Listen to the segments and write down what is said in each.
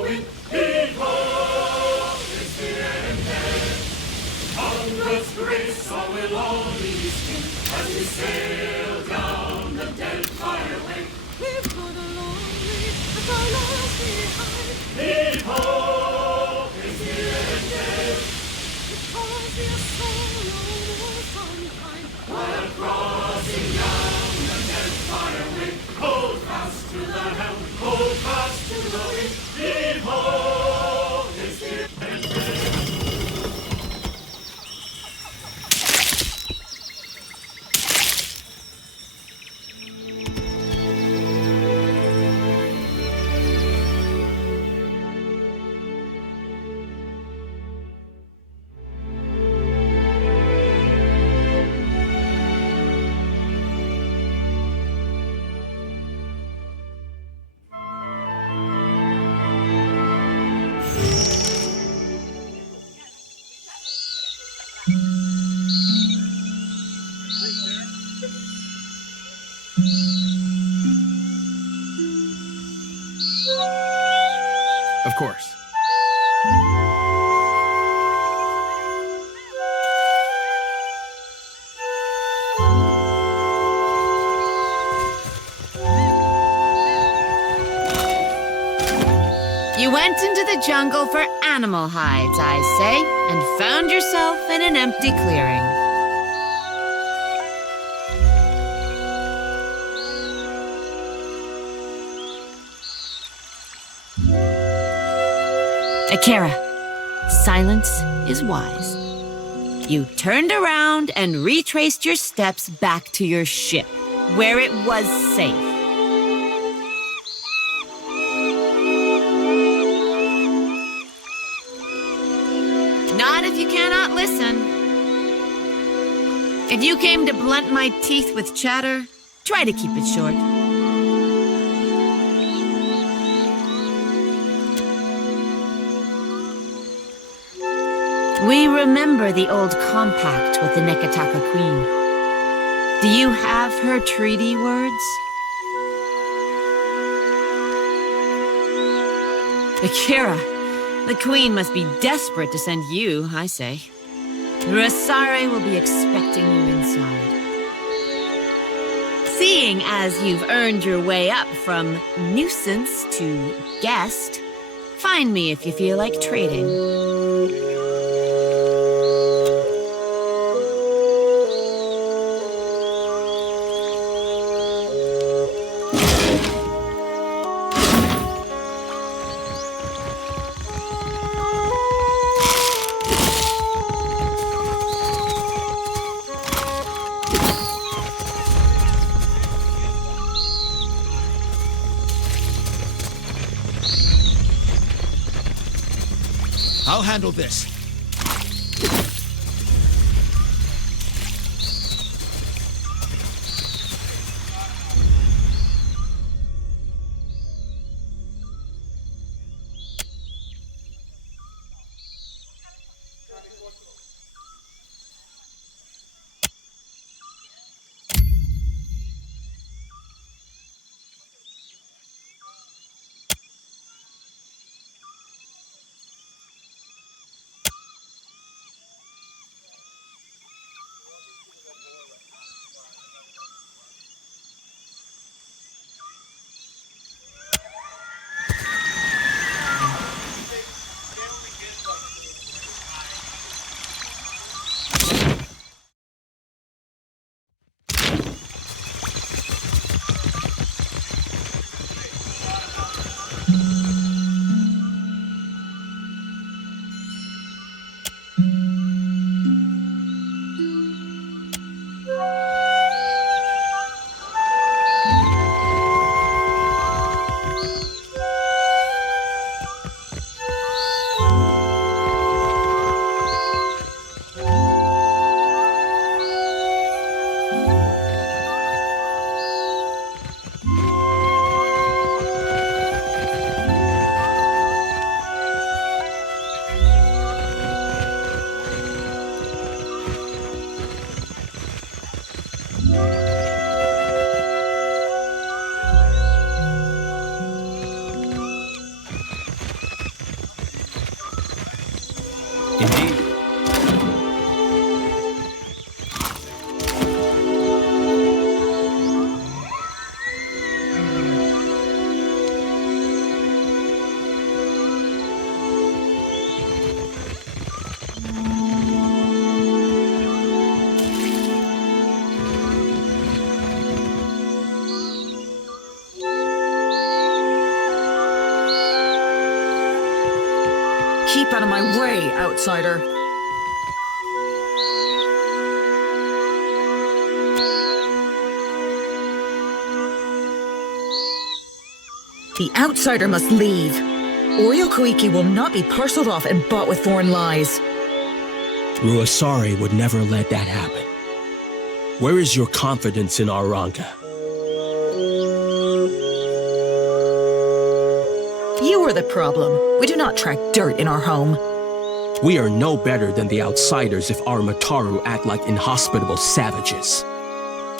flowing. Behold, is the end. Congress grace all will all be seen as we sail down the Deadfire way. We've got a long way and our lives behind. Behold, is the end. Because we are so unkind. While crossing down the Deadfire way, hold fast to the helm, hold fast to the wind. Behold, is the end. Of course. You went into the jungle for animal hides, I say, and found yourself in an empty clearing. Akira, silence is wise. You turned around and retraced your steps back to your ship, where it was safe. Not if you cannot listen. If you came to blunt my teeth with chatter, try to keep it short. We remember the old compact with the Nekataka Queen. Do you have her treaty words? Akira, the Queen must be desperate to send you, I say. Rasare will be expecting you inside. Seeing as you've earned your way up from nuisance to guest, find me if you feel like trading. I'll handle this. Keep out of my way, outsider. The outsider must leave. Ori Koīki will not be parceled off and bought with foreign lies. Ruasari would never let that happen. Where is your confidence in our Ranga? You are the problem. We do not track dirt in our home. We are no better than the outsiders if our Mataru act like inhospitable savages.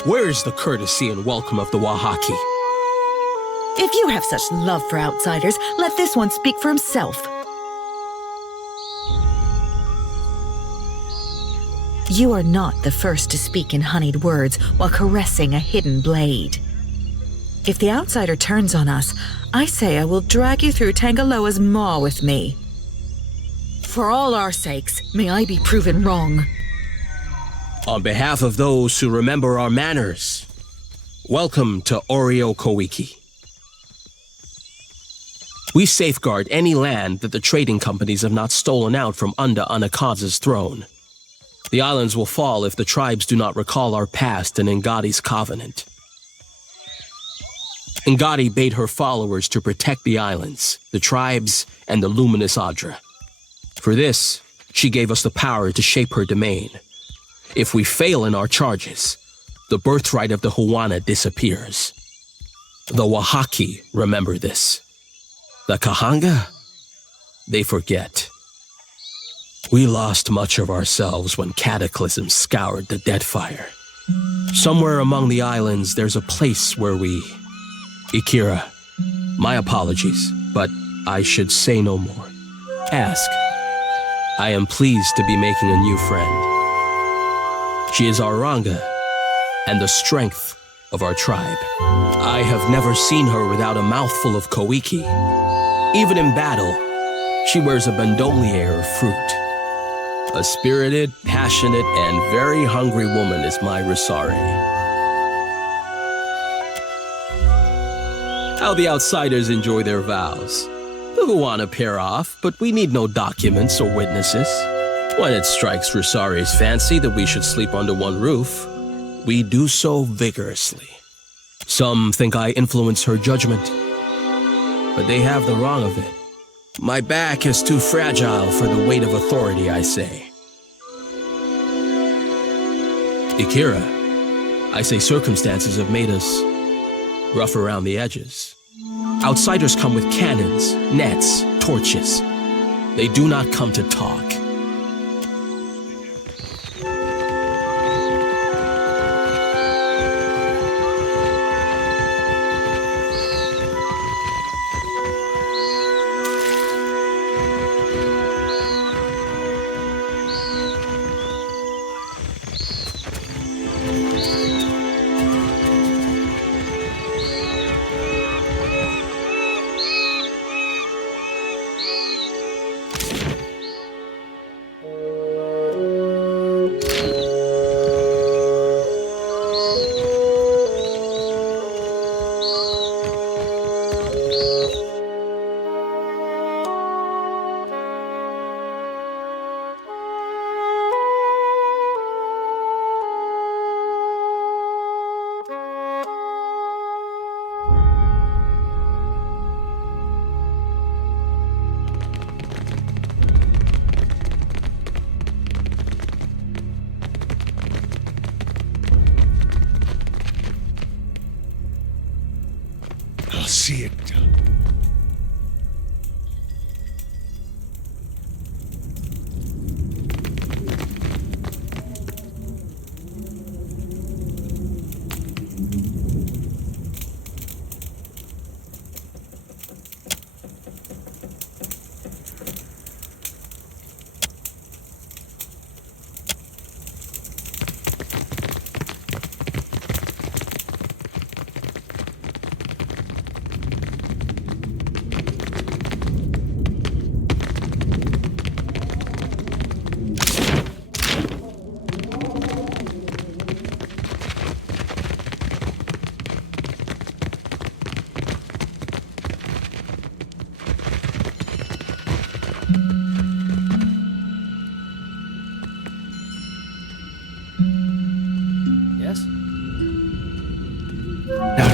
Where is the courtesy and welcome of the Wahaki? If you have such love for outsiders, let this one speak for himself. You are not the first to speak in honeyed words while caressing a hidden blade. If the outsider turns on us, I say I will drag you through Tangaloa's maw with me. For all our sakes, may I be proven wrong. On behalf of those who remember our manners, welcome to Ori Koīki. We safeguard any land that the trading companies have not stolen out from under Anakaza's throne. The islands will fall if the tribes do not recall our past and Ngadi's covenant. Ngadi bade her followers to protect the islands, the tribes, and the luminous Adra. For this, she gave us the power to shape her domain. If we fail in our charges, the birthright of the Huana disappears. The Wahaki remember this. The Kahanga? They forget. We lost much of ourselves when Cataclysm scoured the Deadfire. Somewhere among the islands, there's a place where we... Ikira, my apologies, but I should say no more. Ask. I am pleased to be making a new friend. She is our Ranga, and the strength of our tribe. I have never seen her without a mouthful of Koīki. Even in battle, she wears a bandolier of fruit. A spirited, passionate, and very hungry woman is my Rusari. How the outsiders enjoy their vows. The Huana pair off, but we need no documents or witnesses. When it strikes Rusari's fancy that we should sleep under one roof, we do so vigorously. Some think I influence her judgment, but they have the wrong of it. My back is too fragile for the weight of authority, I say. Ikira, I say circumstances have made us rough around the edges. Outsiders come with cannons, nets, torches. They do not come to talk. I'll see it done.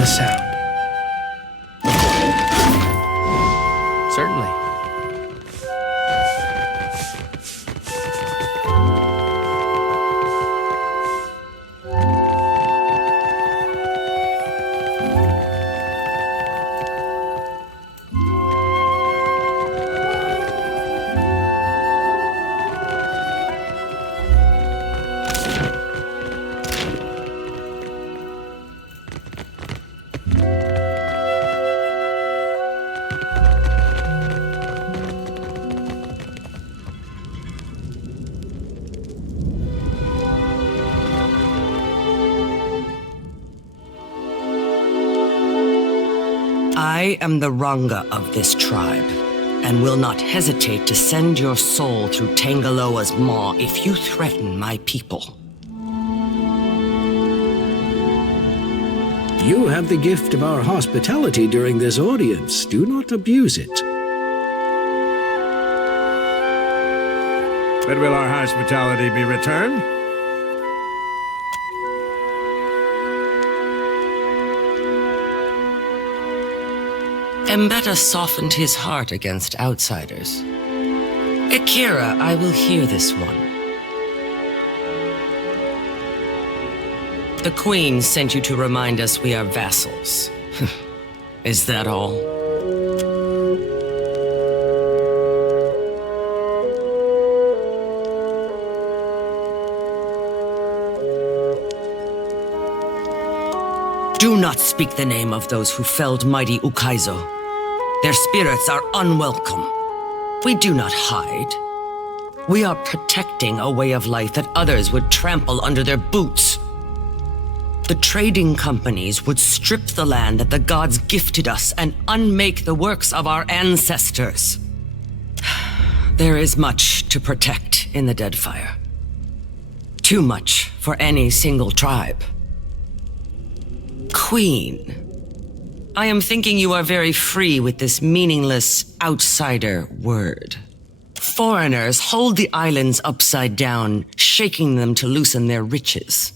sound. Certainly. I am the Ranga of this tribe, and will not hesitate to send your soul through Tangaloa's maw if you threaten my people. You have the gift of our hospitality during this audience. Do not abuse it. But will our hospitality be returned? Mbeta softened his heart against outsiders. Akira, I will hear this one. The Queen sent you to remind us we are vassals. Is that all? Do not speak the name of those who felled mighty Ukaizo. Their spirits are unwelcome. We do not hide. We are protecting a way of life that others would trample under their boots. The trading companies would strip the land that the gods gifted us and unmake the works of our ancestors. There is much to protect in the Deadfire. Too much for any single tribe. Queen, I am thinking you are very free with this meaningless outsider word. Foreigners hold the islands upside down, shaking them to loosen their riches.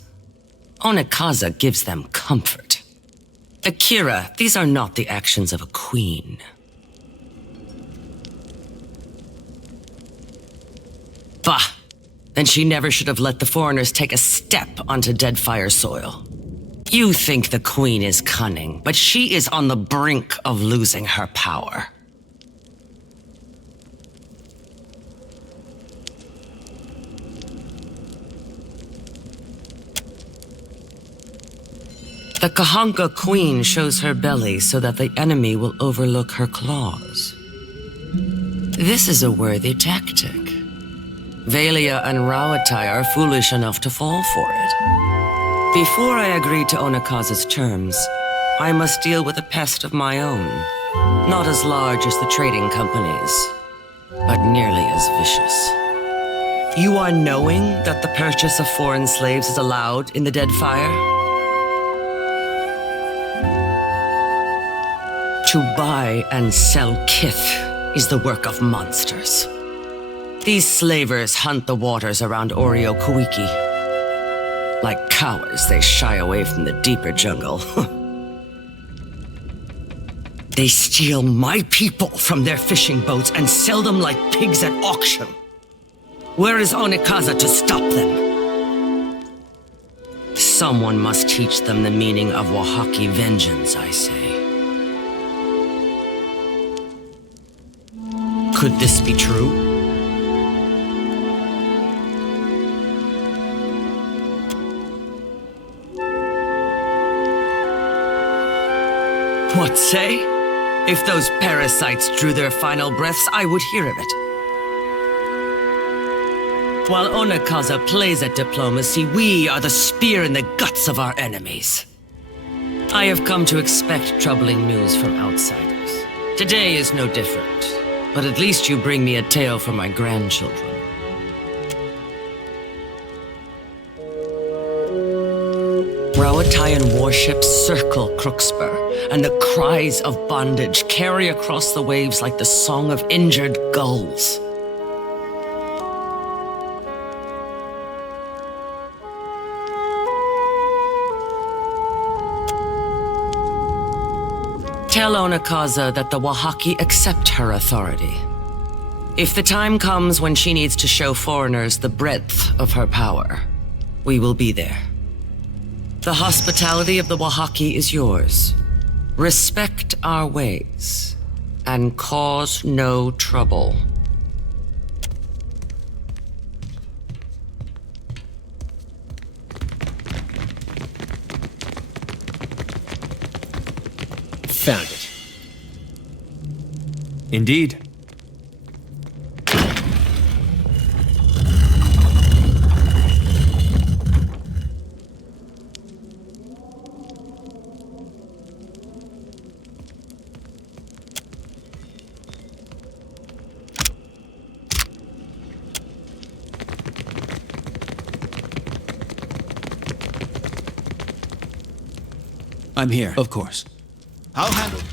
Onikaza gives them comfort. Akira, these are not the actions of a queen. Bah! Then she never should have let the foreigners take a step onto Deadfire soil. You think the Queen is cunning, but she is on the brink of losing her power. The Kahanka Queen shows her belly so that the enemy will overlook her claws. This is a worthy tactic. Velia and Rawatai are foolish enough to fall for it. Before I agree to Onikaza's terms, I must deal with a pest of my own. Not as large as the trading companies, but nearly as vicious. You are knowing that the purchase of foreign slaves is allowed in the Deadfire? To buy and sell kith is the work of monsters. These slavers hunt the waters around Koīki. Like cowards, they shy away from the deeper jungle. They steal my people from their fishing boats and sell them like pigs at auction. Where is Onikaza to stop them? Someone must teach them the meaning of Wahaki vengeance, I say. Could this be true? What say? If those parasites drew their final breaths, I would hear of it. While Onikaza plays at diplomacy, we are the spear in the guts of our enemies. I have come to expect troubling news from outsiders. Today is no different, but at least you bring me a tale for my grandchildren. Rawatayan warships circle Crooksburg, and the cries of bondage carry across the waves like the song of injured gulls. Tell Onakaza that the Wahaki accept her authority. If the time comes when she needs to show foreigners the breadth of her power, we will be there. The hospitality of the Wahaki is yours. Respect our ways, and cause no trouble. Found it. Indeed. I'm here. Of course. I'll handle it.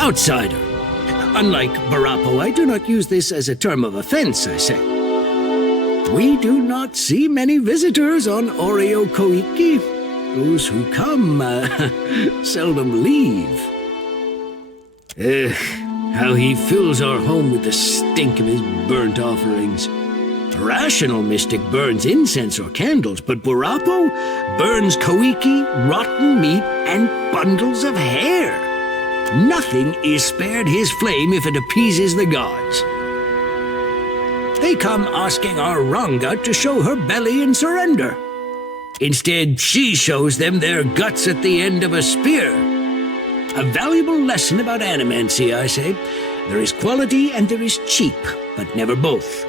Outsider. Unlike Barapo, I do not use this as a term of offense, I say. We do not see many visitors on Ori o Koīki. Those who come, seldom leave. How he fills our home with the stink of his burnt offerings. A rational mystic burns incense or candles, but Barapo burns Koīki, rotten meat, and bundles of hair. Nothing is spared his flame if it appeases the gods. They come asking our Ranga to show her belly and surrender. Instead, she shows them their guts at the end of a spear. A valuable lesson about animancy, I say. There is quality and there is cheap, but never both.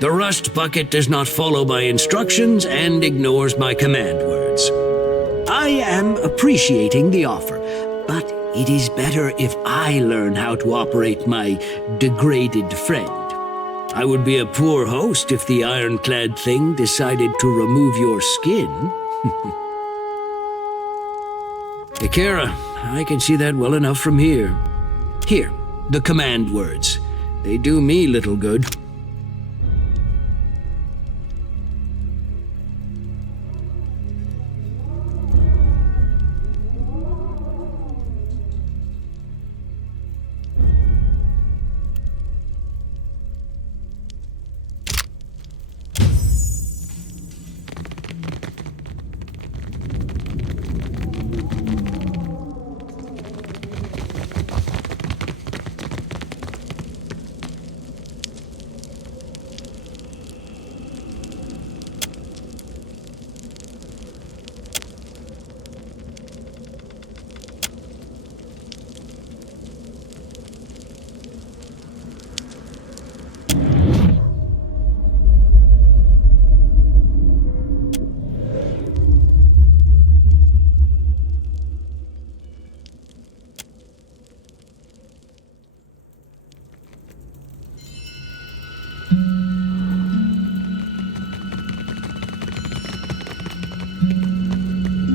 The rust bucket does not follow my instructions and ignores my command words. I am appreciating the offer, but it is better if I learn how to operate my degraded friend. I would be a poor host if the ironclad thing decided to remove your skin. Ikera, I can see that well enough from here. Here, the command words. They do me little good.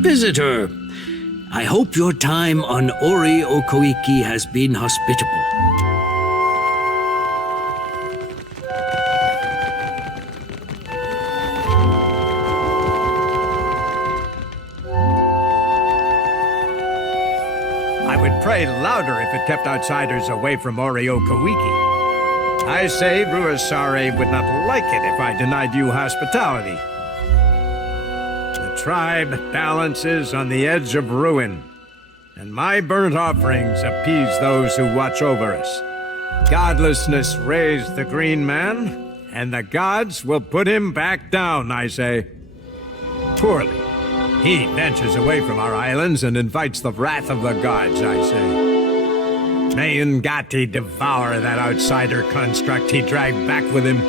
Visitor, I hope your time on Ori o Koīki has been hospitable. I would pray louder if it kept outsiders away from Ori o Koīki. I say Ruasare would not like it if I denied you hospitality. The tribe balances on the edge of ruin, and my burnt offerings appease those who watch over us. Godlessness raised the Green Man, and the gods will put him back down, I say. Poorly. He ventures away from our islands and invites the wrath of the gods, I say. May Ngati devour that outsider construct he dragged back with him.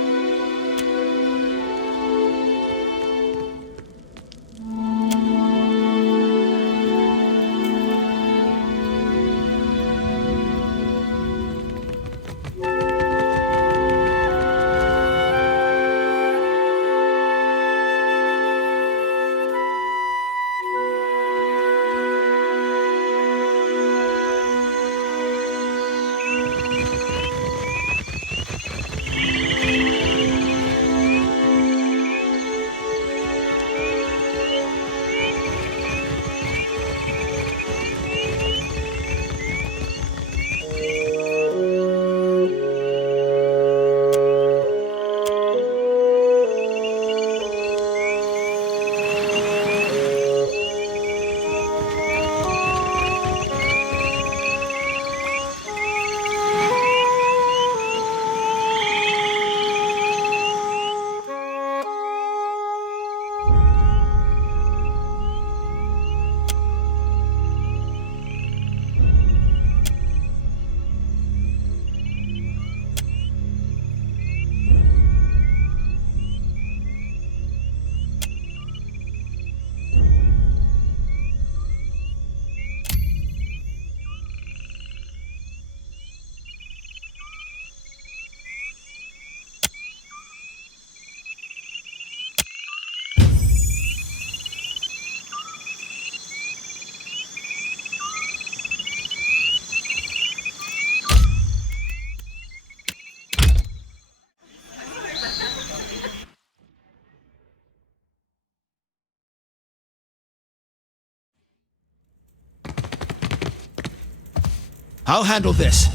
I'll handle this.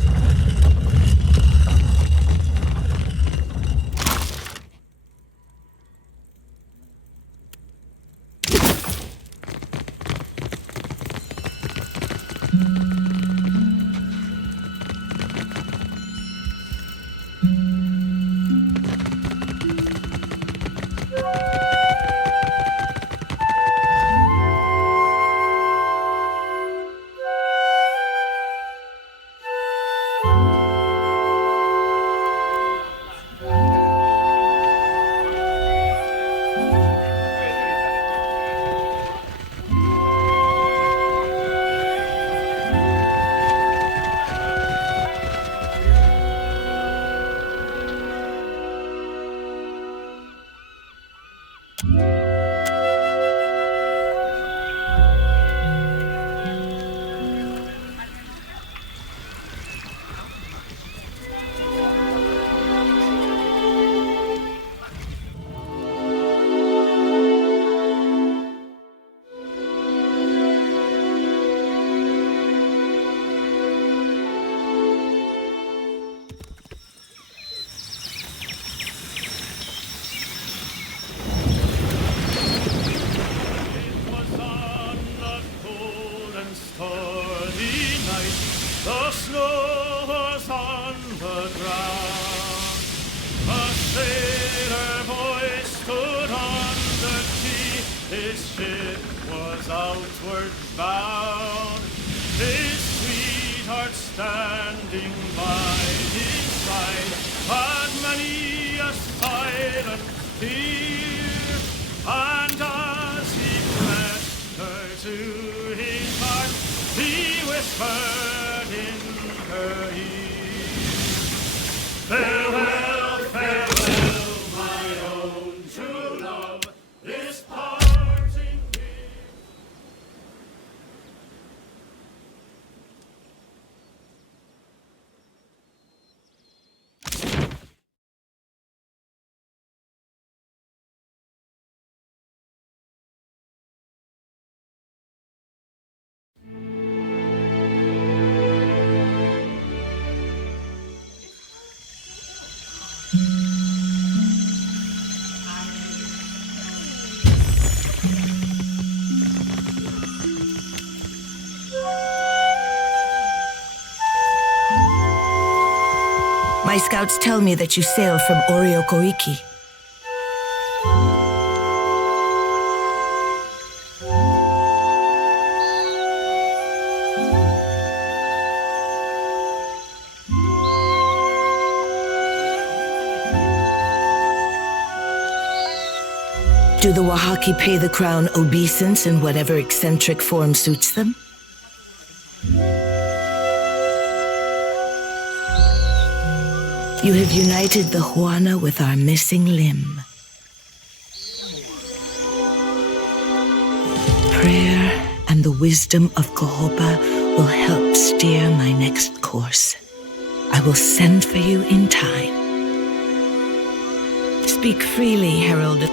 The snow was on the ground. A sailor boy stood on the quay. His ship was outward bound. His sweetheart standing by his side had many a silent tear. And as he pressed her to his heart, he whispered in her ear, "Farewell, farewell, my own true love, this parting here." scouts tell me that you sail from Koīki. Do the Wahaki pay the crown obeisance in whatever eccentric form suits them? You have united the Juana with our missing limb. Prayer and the wisdom of Kohopa will help steer my next course. I will send for you in time. Speak freely, Herald.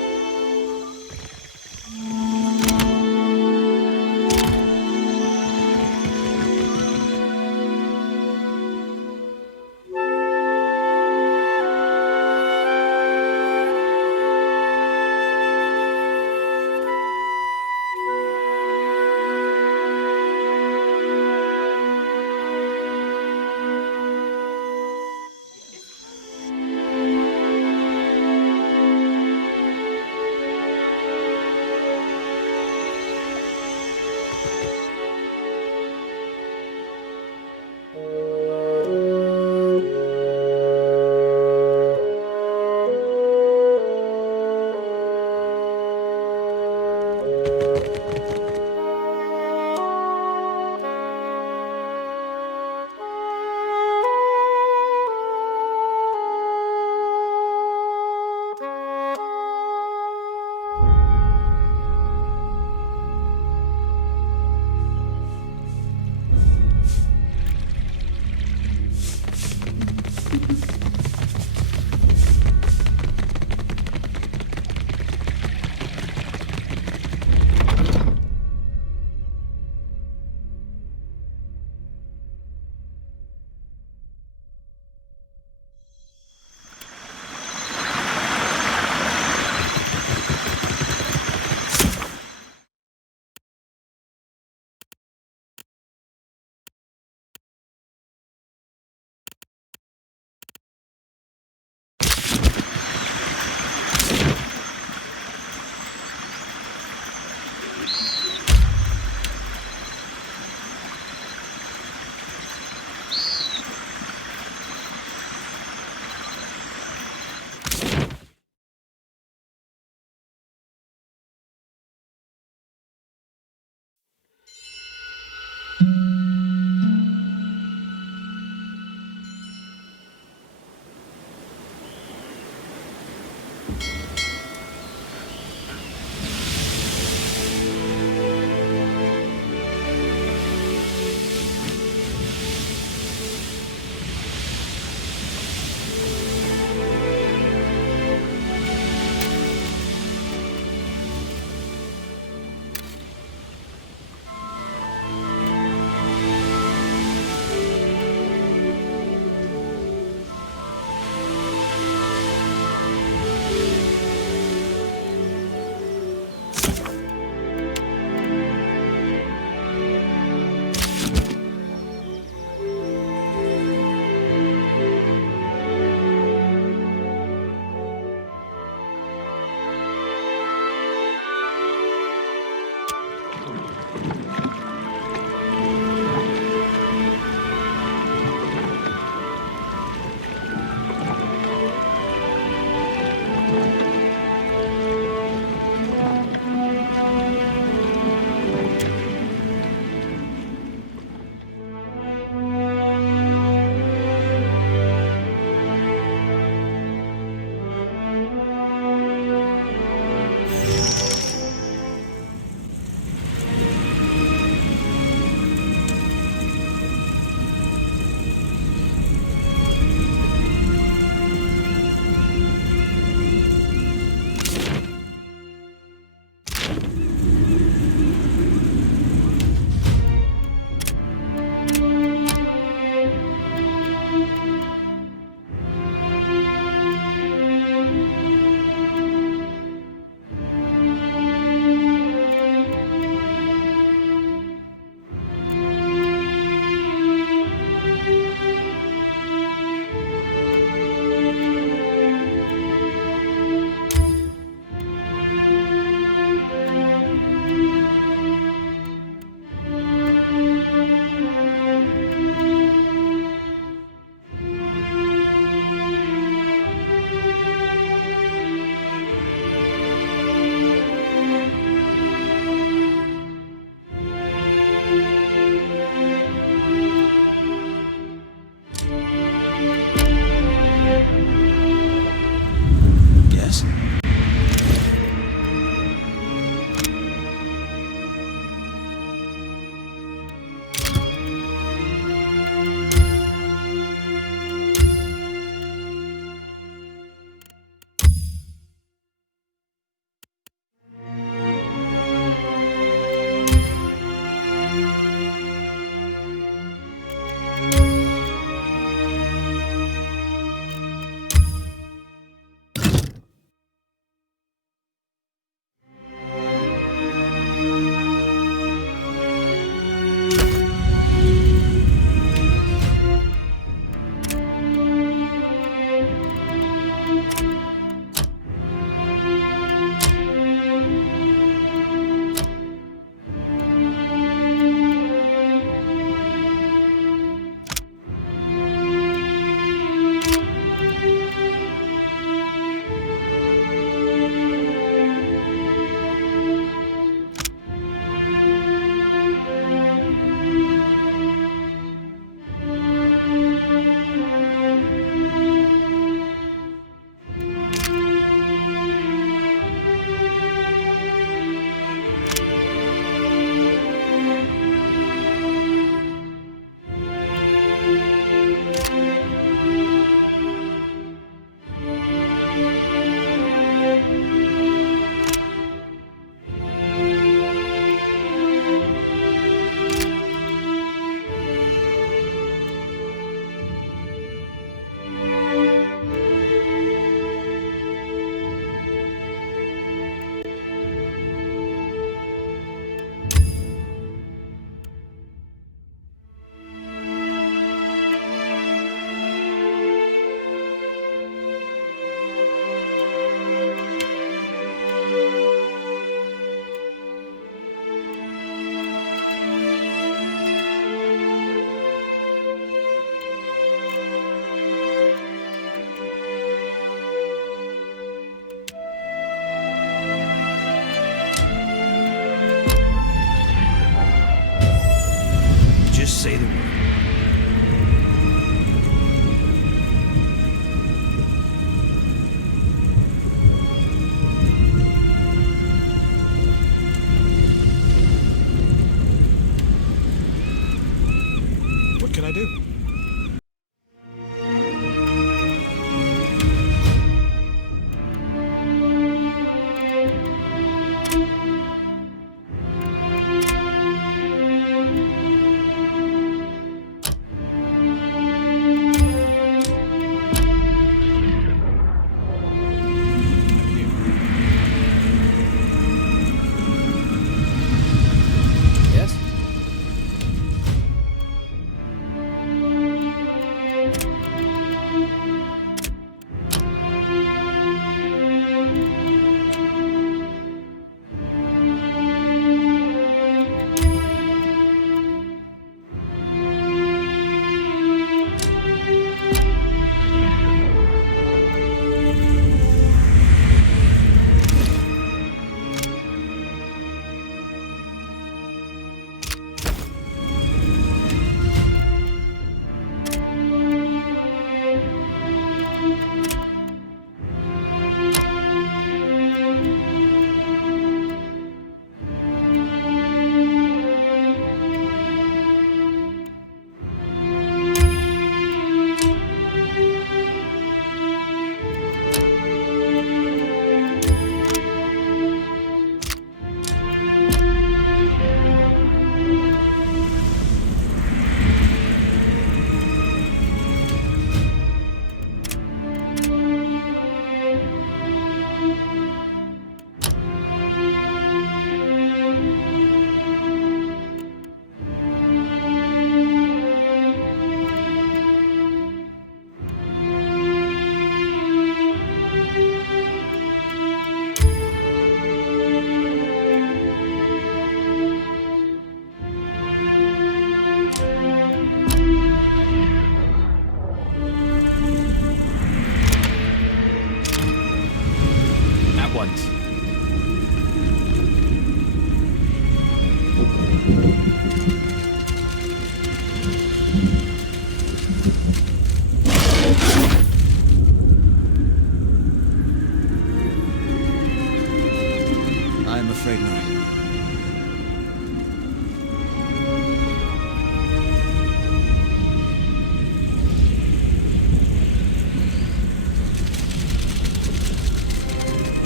afraid not.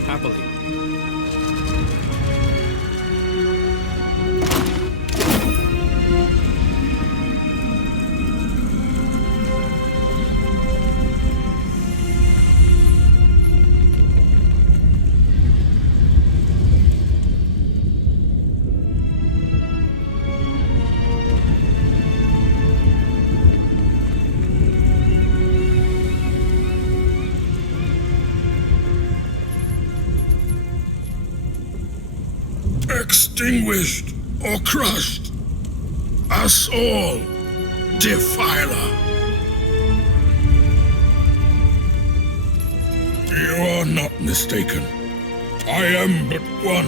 Happily. Extinguished or crushed, us all, Defiler. You are not mistaken. I am but one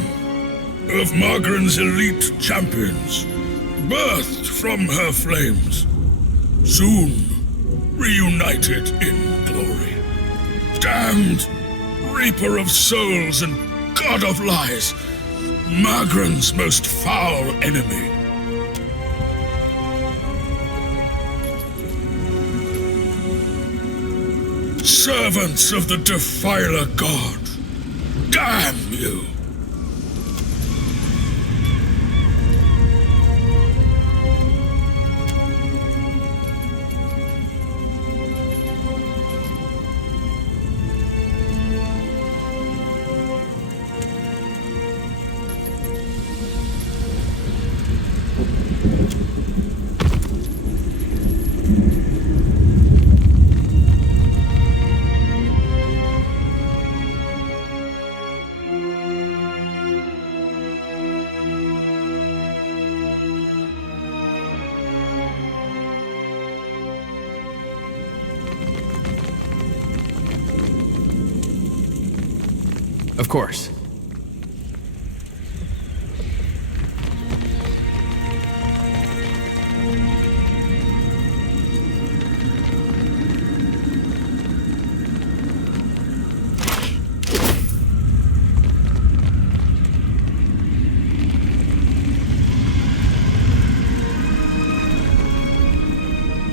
of Margren's elite champions, birthed from her flames, soon reunited in glory. Damned Reaper of Souls and God of Lies, Margren's most foul enemy. Servants of the Defiler God, damn you! Of course.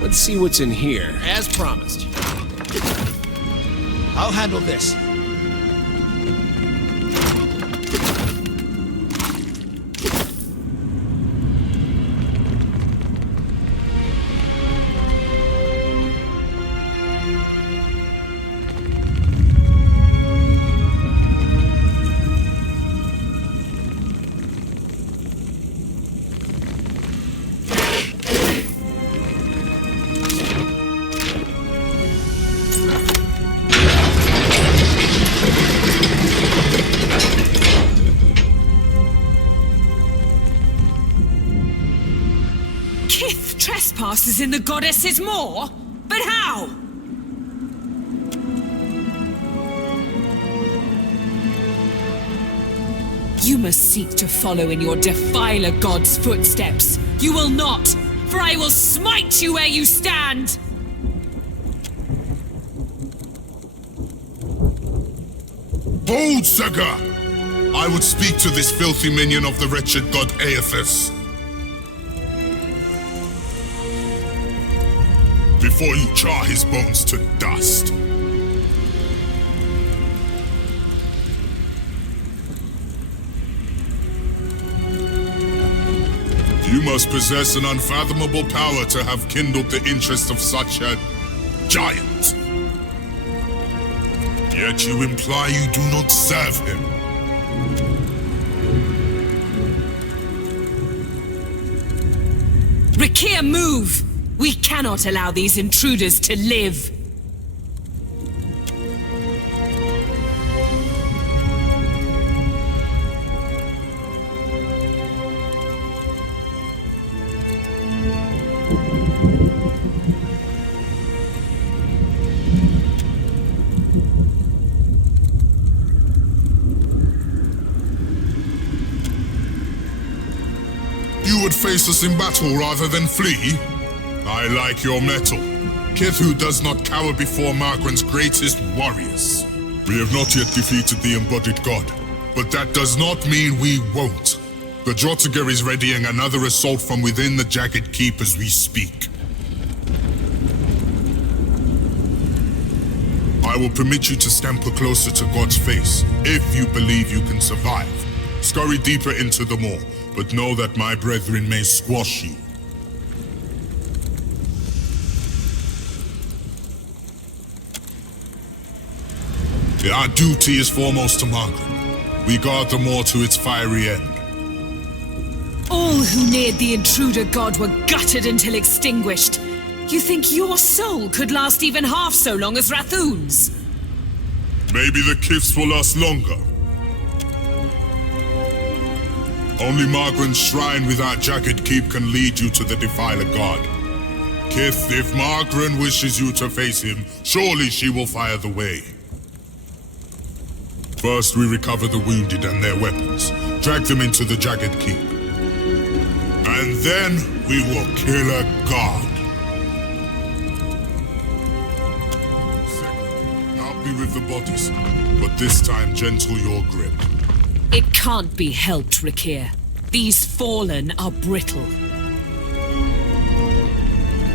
Let's see what's in here. As promised. I'll handle this. Trespasses in the goddess's maw? But how? You must seek to follow in your Defiler god's footsteps. You will not, for I will smite you where you stand! Hold, Sega! I would speak to this filthy minion of the wretched god Eothas. Before you char his bones to dust. You must possess an unfathomable power to have kindled the interest of such a giant. Yet you imply you do not serve him. Rakia, move! We cannot allow these intruders to live! You would face us in battle rather than flee? I like your mettle. Kethu does not cower before Margren's greatest warriors. We have not yet defeated the embodied god, but that does not mean we won't. The Jotiger is readying another assault from within the Jagged Keep as we speak. I will permit you to scamper closer to God's face, if you believe you can survive. Scurry deeper into the maw, but know that my brethren may squash you. Our duty is foremost to Margaret. We guard the maw to its fiery end. All who neared the intruder god were gutted until extinguished. You think your soul could last even half so long as Rathoon's? Maybe the Kith's will last longer. Only Margaret's shrine with our Jagged Keep can lead you to the Defiler god. Kith, if Margaret wishes you to face him, surely she will fire the way. First, we recover the wounded and their weapons, drag them into the Jagged Keep. And then, we will kill a god. I'll be with the bodies, but this time gentle your grip. It can't be helped, Rakir. These fallen are brittle.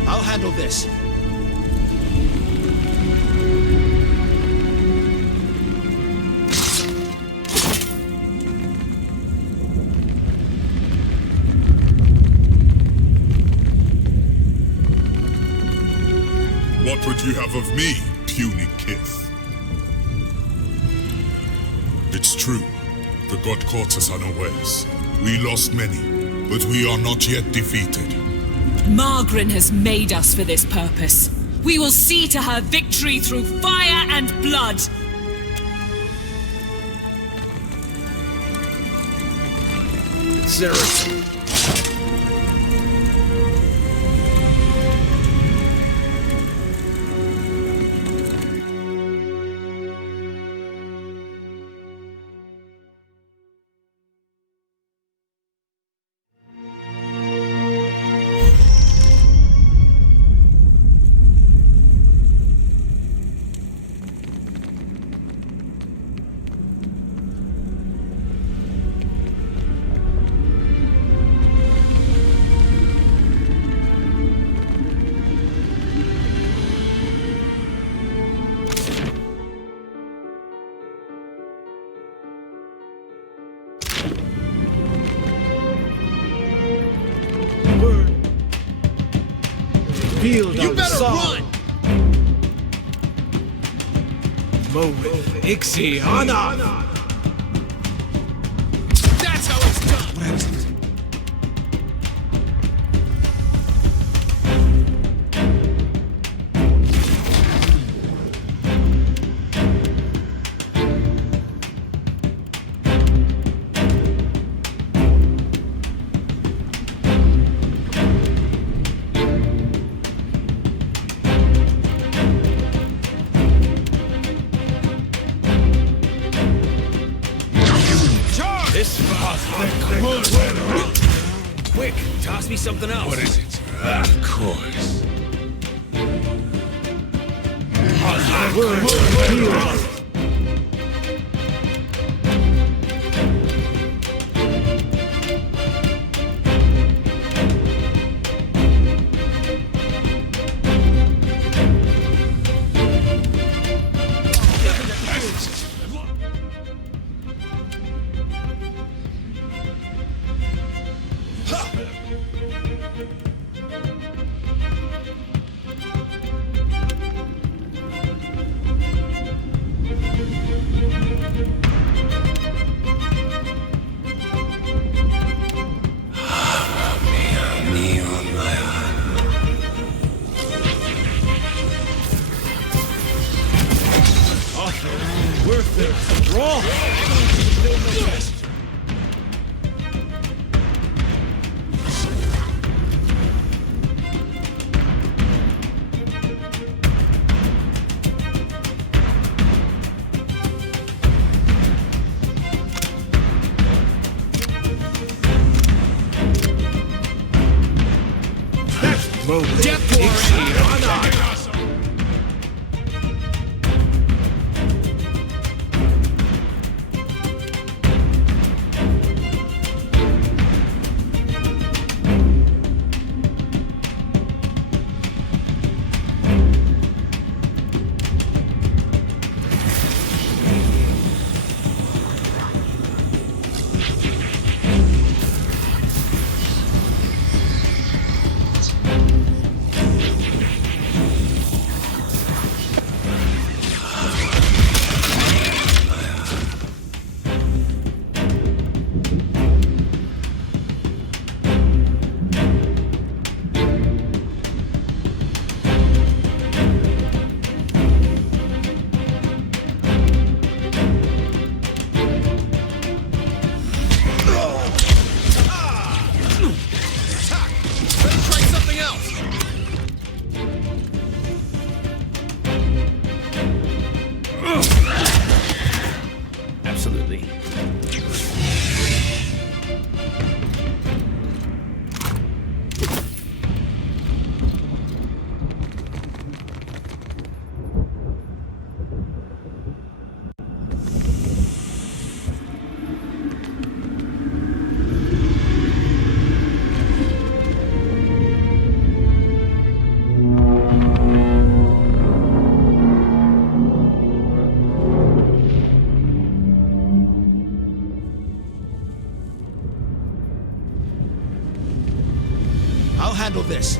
I'll handle this. What would you have of me, puny Kith? It's true. The god caught us unawares. We lost many, but we are not yet defeated. Margaret has made us for this purpose. We will see to her victory through fire and blood. Sarah. You better run! Ixiana! That's how it's done! What is it? Quick, toss me something else. What is it? Of course. Worth it. Draw! responsibility. I'll handle this.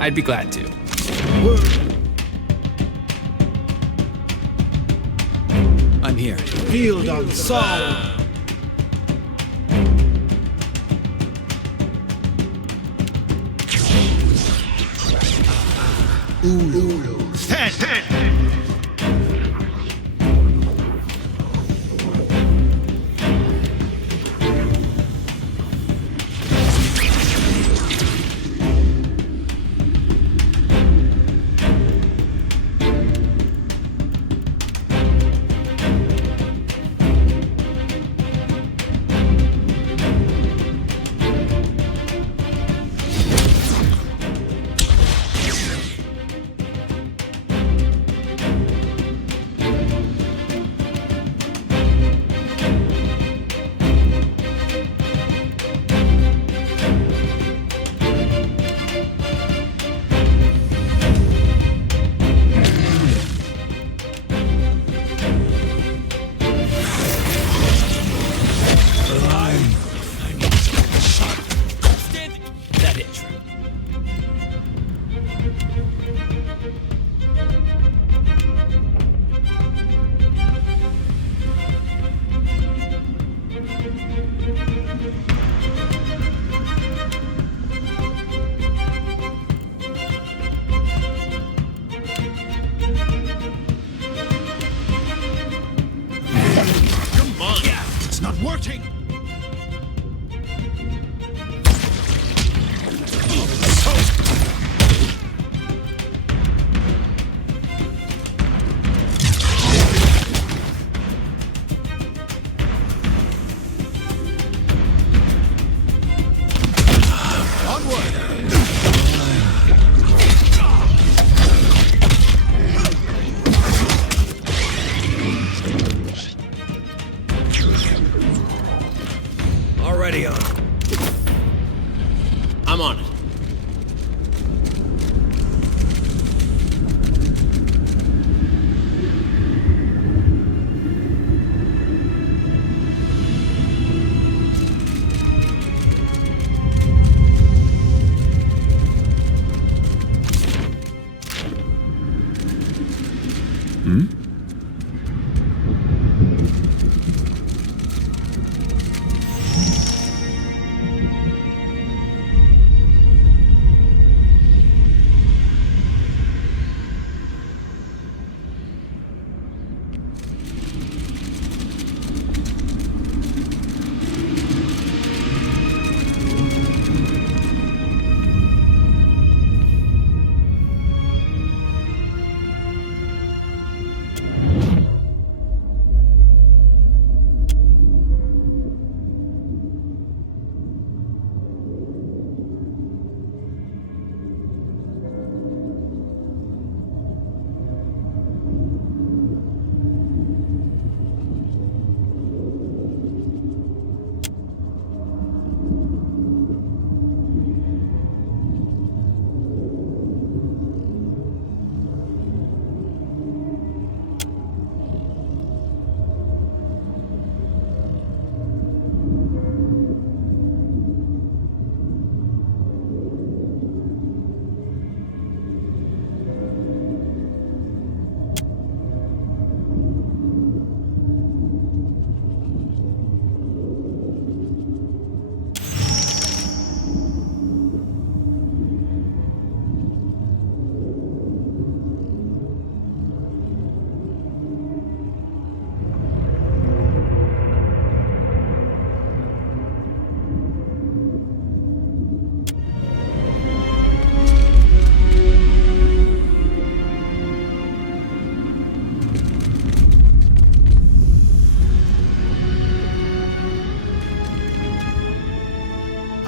I'd be glad to. I'm here. Field on Saul. Working!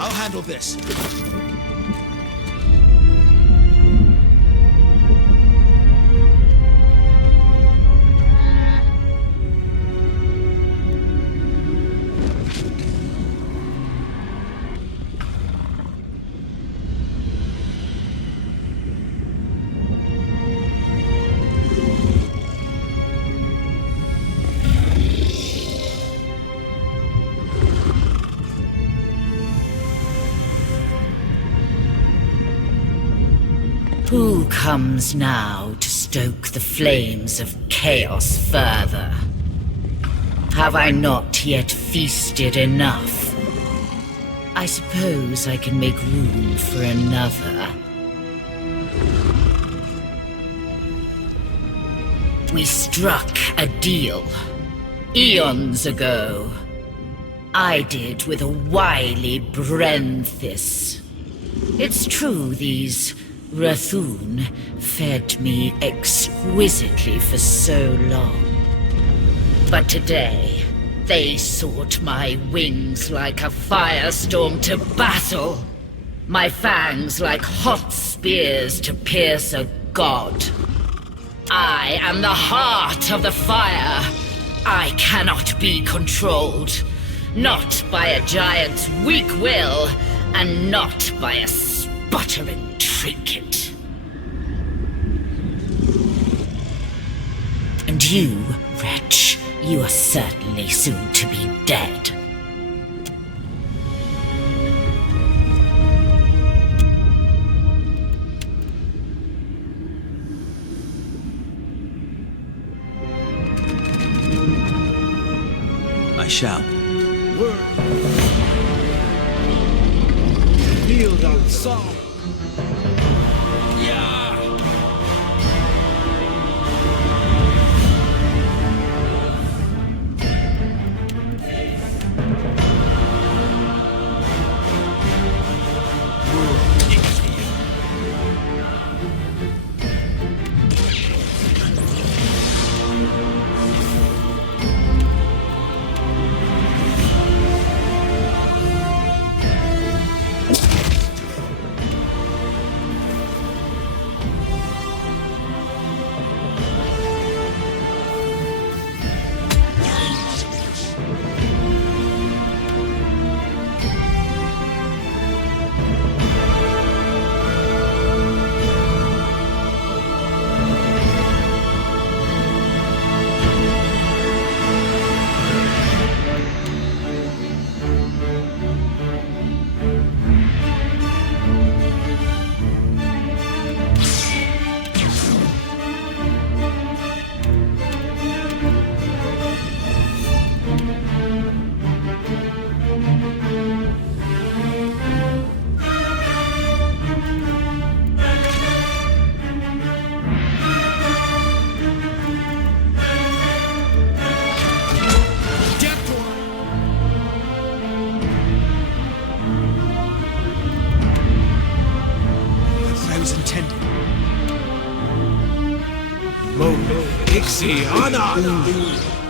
I'll handle this. Who comes now to stoke the flames of chaos further? Have I not yet feasted enough? I suppose I can make room for another. We struck a deal eons ago. I did with a wily Brenthis. It's true these Rathun fed me exquisitely for so long. But today, they sought my wings like a firestorm to battle. My fangs like hot spears to pierce a god. I am the heart of the fire. I cannot be controlled. Not by a giant's weak will, and not by a sputtering trinket. And you, wretch, you are certainly soon to be dead. I shall. Field on song. Ixie, Anna!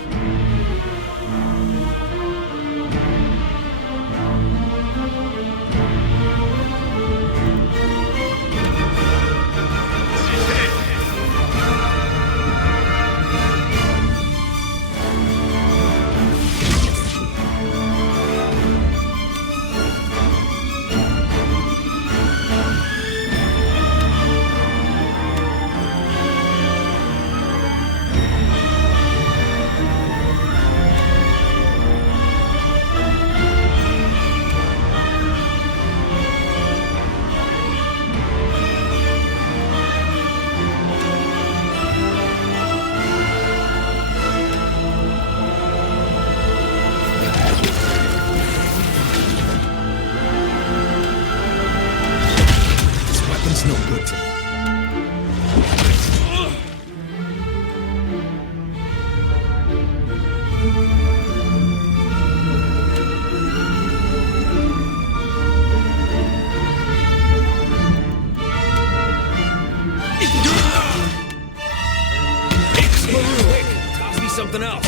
Something else.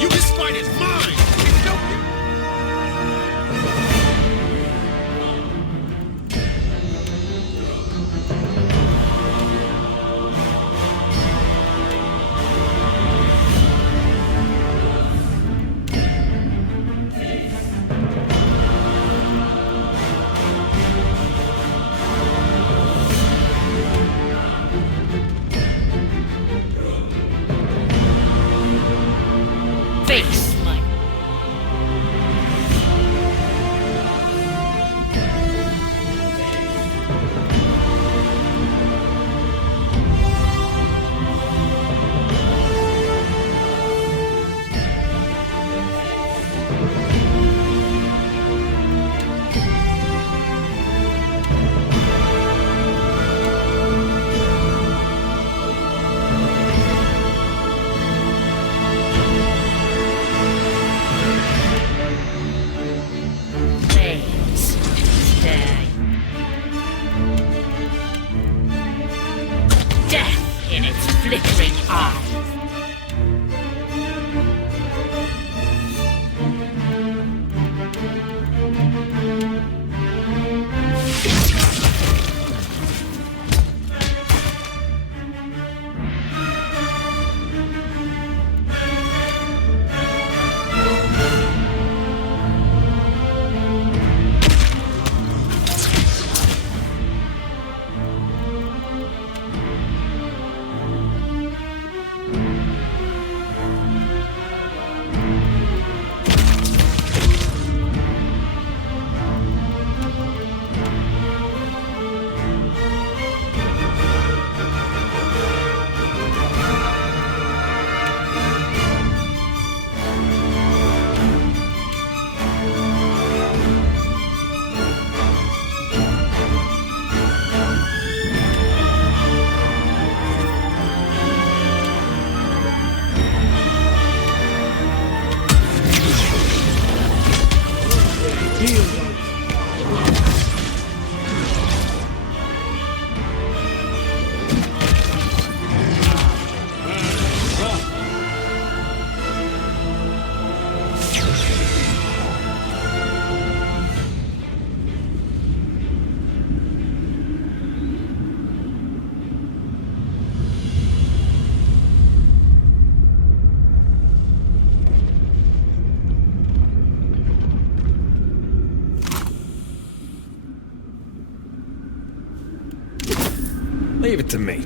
You, this fight is mine! Face my... Death in its flickering eye. Leave it to me.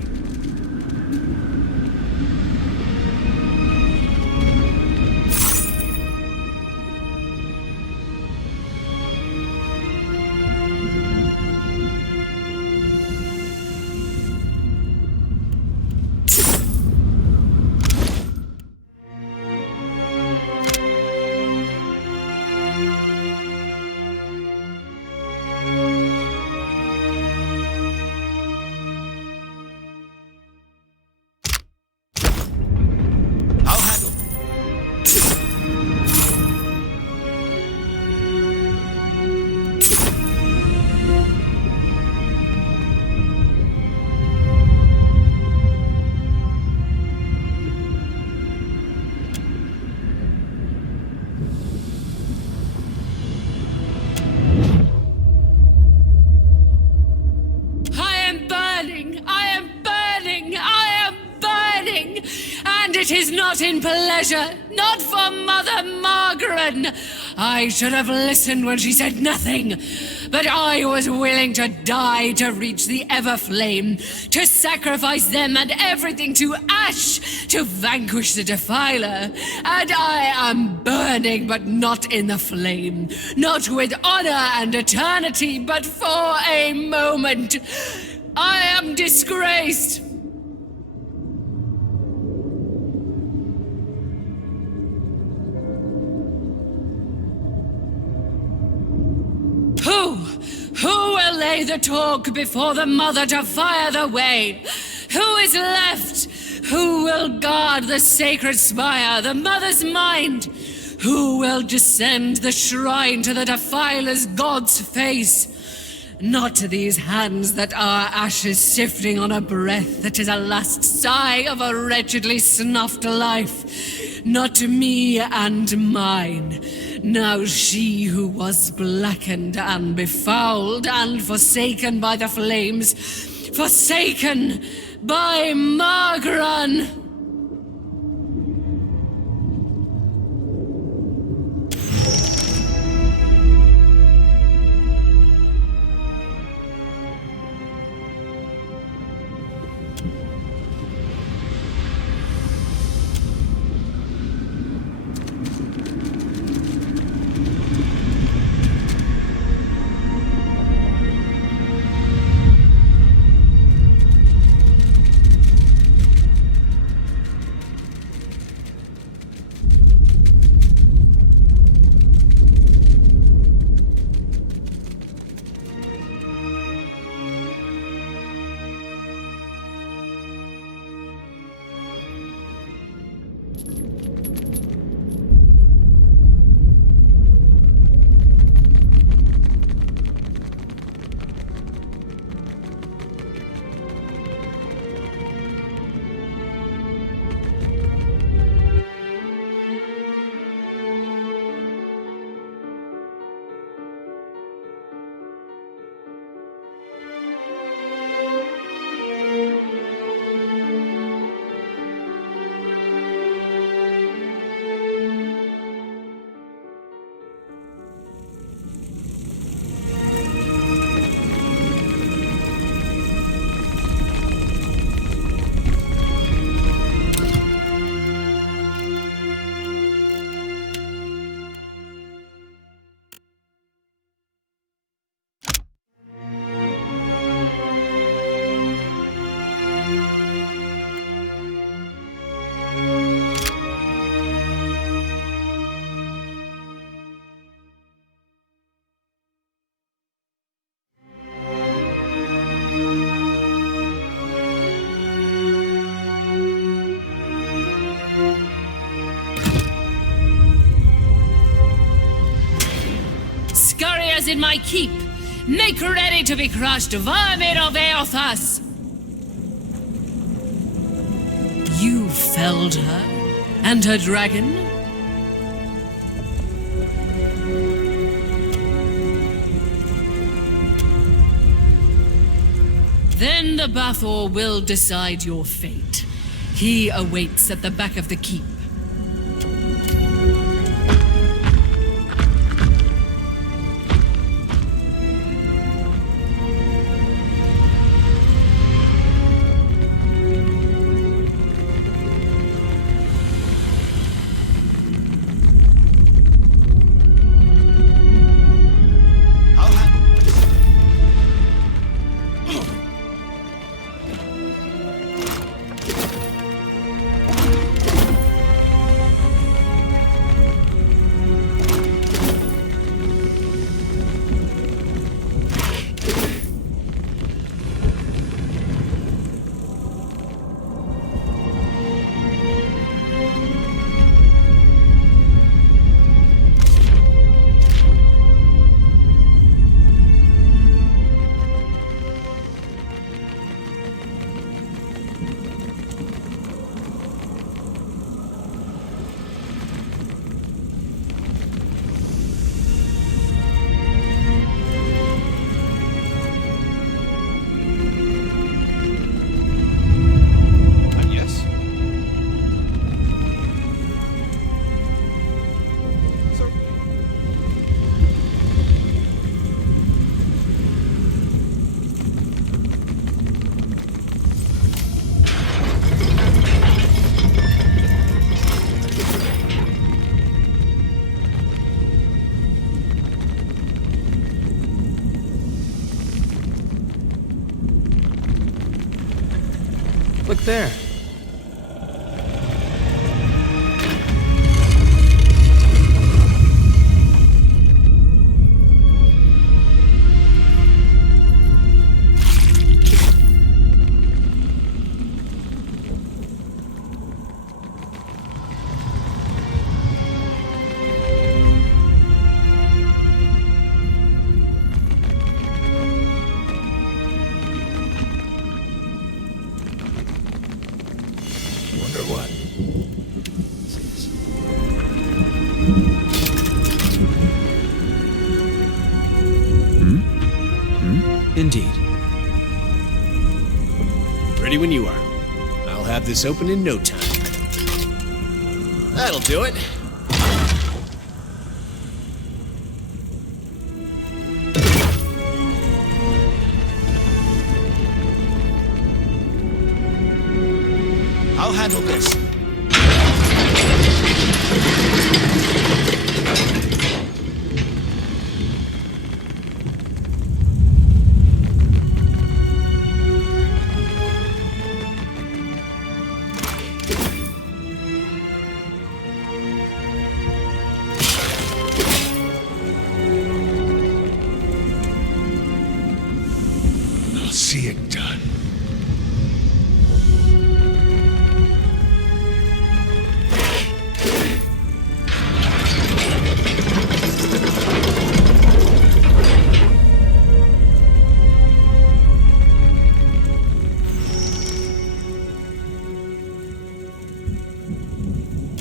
It is not in pleasure, not for Mother Margaret. I should have listened when she said nothing, but I was willing to die to reach the Everflame, to sacrifice them and everything to ash, to vanquish the Defiler. And I am burning, but not in the flame, not with honor and eternity, but for a moment. I am disgraced. Who will lay the talk before the mother to fire the way? Who is left? Who will guard the sacred spire, the mother's mind? Who will descend the shrine to the Defiler's god's face? Not to these hands that are ashes sifting on a breath that is a last sigh of a wretchedly snuffed life. Not to me and mine. Now she who was blackened and befouled and forsaken by the flames, forsaken by Margran. Scurriers in my keep, make ready to be crushed, vermin of Eothas! You felled her, and her dragon? Then the Bathor will decide your fate. He awaits at the back of the keep. Look there. Wonder what? Indeed. Ready when you are. I'll have this open in no time. That'll do it. I'll handle this. I'll see it done.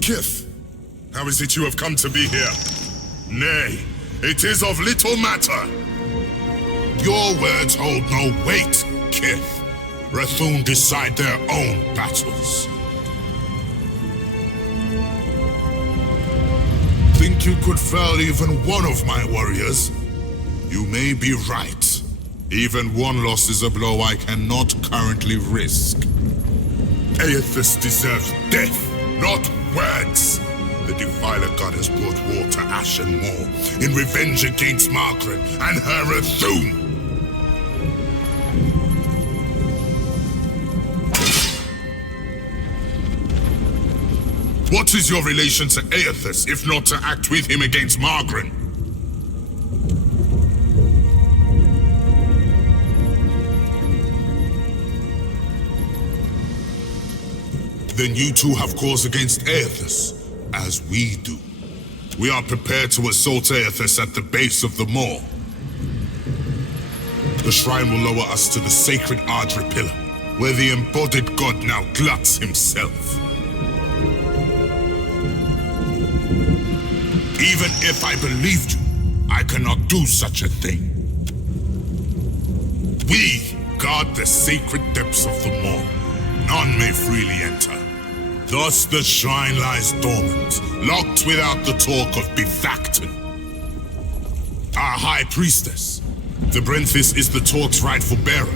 Kith, how is it you have come to be here? Nay, it is of little matter. Your words hold no weight, Kith. Rathun decide their own battles. Think you could fell even one of my warriors? You may be right. Even one loss is a blow I cannot currently risk. Eothas deserves death, not words. The Defiler goddess brought war to Ashen Maw in revenge against Margaret and her Rathun. What is your relation to Eothas, if not to act with him against Margaret? Then you two have cause against Eothas, as we do. We are prepared to assault Eothas at the base of the Maw. The shrine will lower us to the sacred Ardra pillar, where the embodied god now gluts himself. Even if I believed you, I cannot do such a thing. We guard the sacred depths of the Maw. None may freely enter. Thus the shrine lies dormant, locked without the talk of Bethacton. Our high priestess, the Brenthis, is the talk's rightful bearer,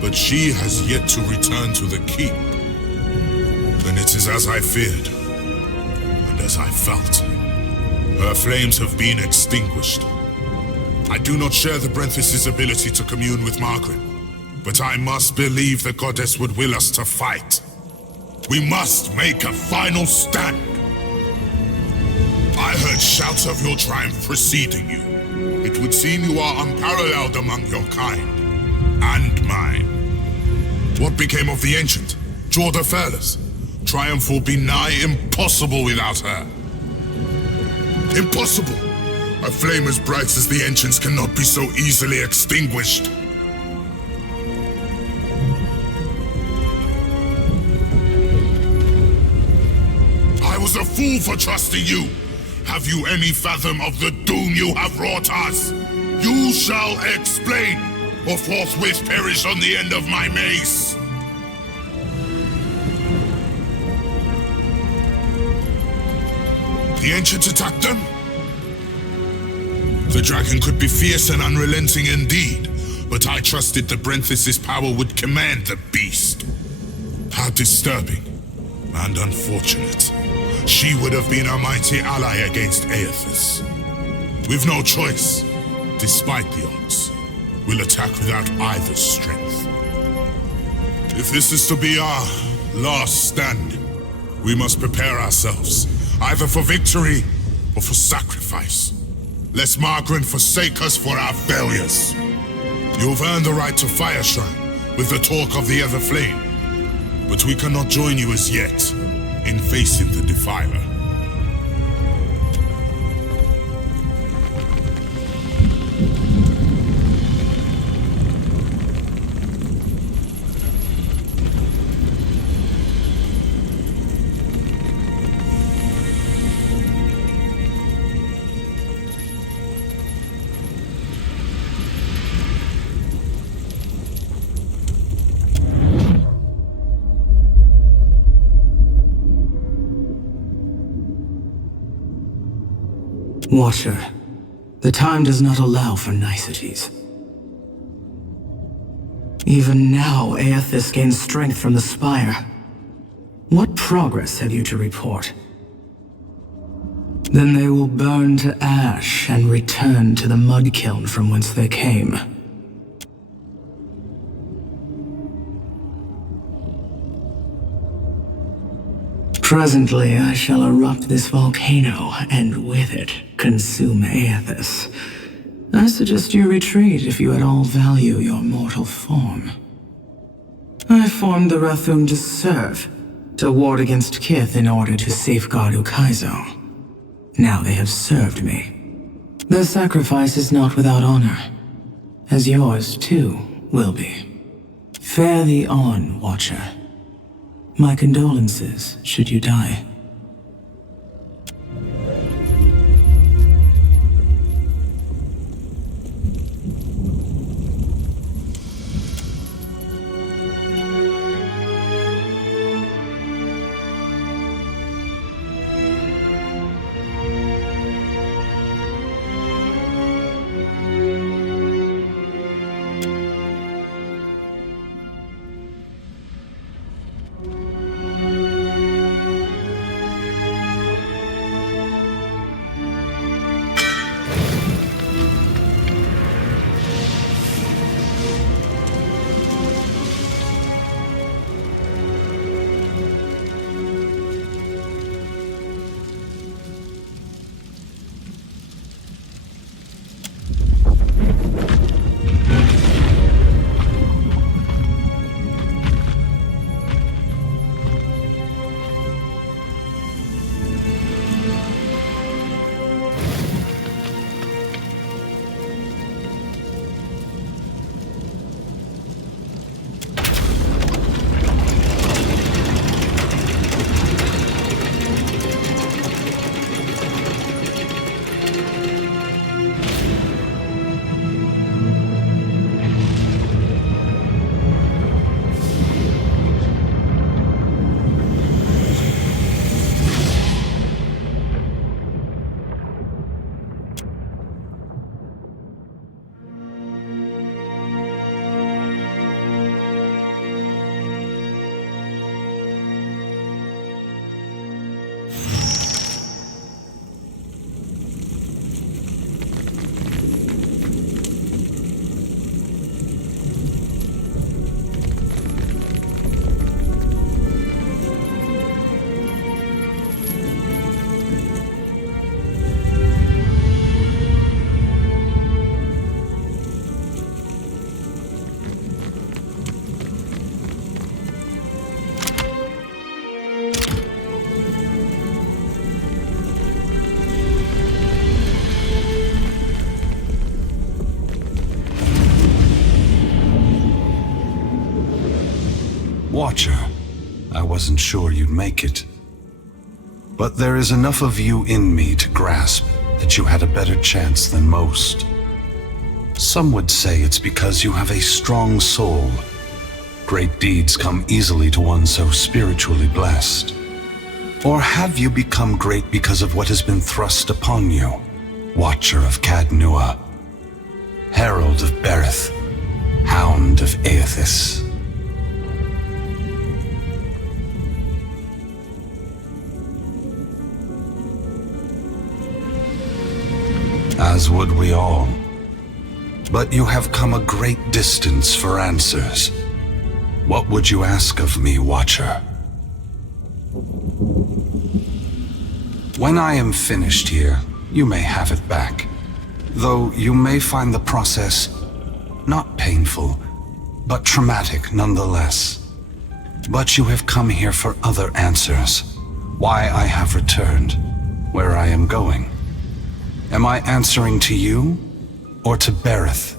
but she has yet to return to the keep. Then it is as I feared, and as I felt. Her flames have been extinguished. I do not share the Brenthis' ability to commune with Margaret, but I must believe the goddess would will us to fight. We must make a final stand. I heard shouts of your triumph preceding you. It would seem you are unparalleled among your kind. And mine. What became of the Ancient? Jadaferlas? Triumph will be nigh impossible without her. Impossible! A flame as bright as the Ancient's cannot be so easily extinguished. I was a fool for trusting you. Have you any fathom of the doom you have wrought us? You shall explain, or forthwith perish on the end of my mace. The Ancient attacked them? The dragon could be fierce and unrelenting indeed, but I trusted the Brenthis' power would command the beast. How disturbing and unfortunate. She would have been a mighty ally against Eothas. We've no choice, despite the odds. We'll attack without either's strength. If this is to be our last stand, we must prepare ourselves, either for victory or for sacrifice. Lest Margaret forsake us for our failures. You've earned the right to Fire Shrine with the talk of the Ever Flame, but we cannot join you as yet in facing the Defiler. Watcher, the time does not allow for niceties. Even now, Eothas gains strength from the spire. What progress have you to report? Then they will burn to ash and return to the mud kiln from whence they came. Presently, I shall erupt this volcano, and with it, consume Eothas. I suggest you retreat if you at all value your mortal form. I formed the Rathum to serve, to ward against Kith in order to safeguard Ukaizo. Now they have served me. Their sacrifice is not without honor, as yours, too, will be. Fare thee on, Watcher. My condolences, should you die. Watcher, I wasn't sure you'd make it. But there is enough of you in me to grasp that you had a better chance than most. Some would say it's because you have a strong soul. Great deeds come easily to one so spiritually blessed. Or have you become great because of what has been thrust upon you? Watcher of Cadnua, Herald of Berith, Hound of Eothas. As would we all. But you have come a great distance for answers. What would you ask of me, Watcher? When I am finished here, you may have it back. Though you may find the process not painful, but traumatic nonetheless. But you have come here for other answers. Why I have returned, where I am going. Am I answering to you, or to Berith?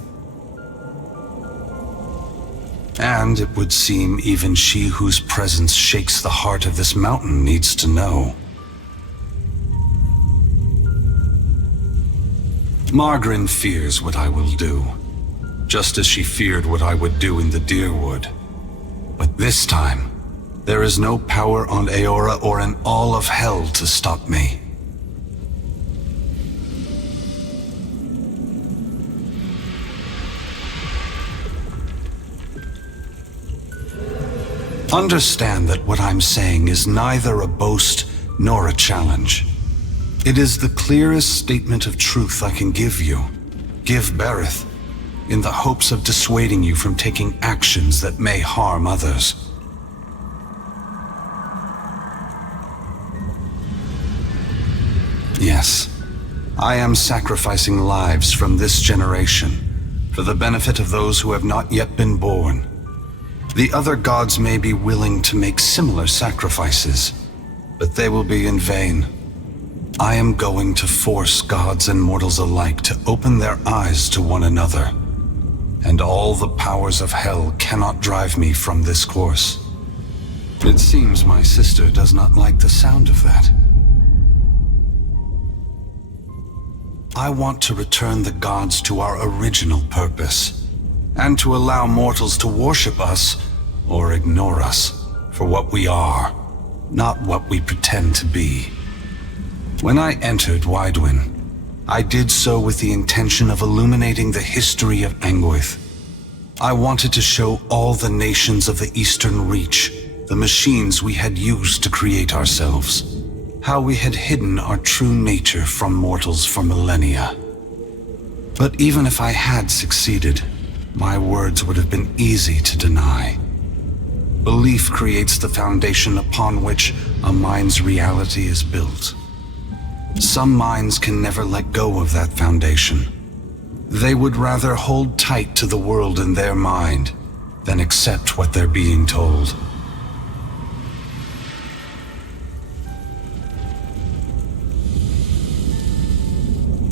And it would seem even she whose presence shakes the heart of this mountain needs to know. Margren fears what I will do, just as she feared what I would do in the Deerwood. But this time, there is no power on Eora or in all of hell to stop me. Understand that what I'm saying is neither a boast nor a challenge. It is the clearest statement of truth I can give you, give Berith, in the hopes of dissuading you from taking actions that may harm others. Yes, I am sacrificing lives from this generation for the benefit of those who have not yet been born. The other gods may be willing to make similar sacrifices, but they will be in vain. I am going to force gods and mortals alike to open their eyes to one another, and all the powers of hell cannot drive me from this course. It seems my sister does not like the sound of that. I want to return the gods to our original purpose, and to allow mortals to worship us, or ignore us, for what we are, not what we pretend to be. When I entered Widewin, I did so with the intention of illuminating the history of Anguith. I wanted to show all the nations of the Eastern Reach the machines we had used to create ourselves, how we had hidden our true nature from mortals for millennia. But even if I had succeeded, my words would have been easy to deny. Belief creates the foundation upon which a mind's reality is built. Some minds can never let go of that foundation. They would rather hold tight to the world in their mind than accept what they're being told.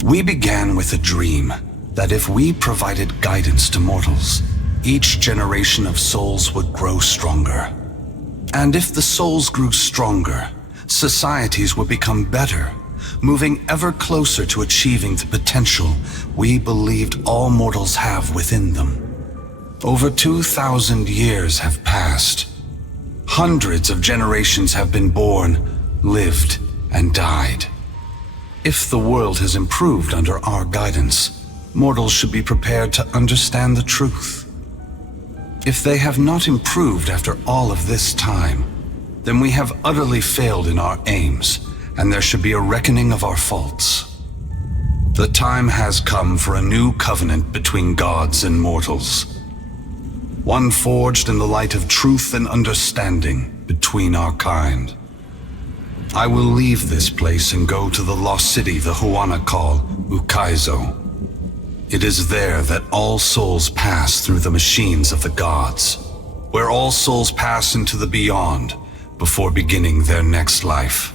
We began with a dream that if we provided guidance to mortals, each generation of souls would grow stronger. And if the souls grew stronger, societies would become better, moving ever closer to achieving the potential we believed all mortals have within them. Over 2,000 years have passed. Hundreds of generations have been born, lived, and died. If the world has improved under our guidance, mortals should be prepared to understand the truth. If they have not improved after all of this time, then we have utterly failed in our aims, and there should be a reckoning of our faults. The time has come for a new covenant between gods and mortals. One forged in the light of truth and understanding between our kind. I will leave this place and go to the lost city the Huana call Ukaizo. It is there that all souls pass through the machines of the gods, where all souls pass into the beyond before beginning their next life.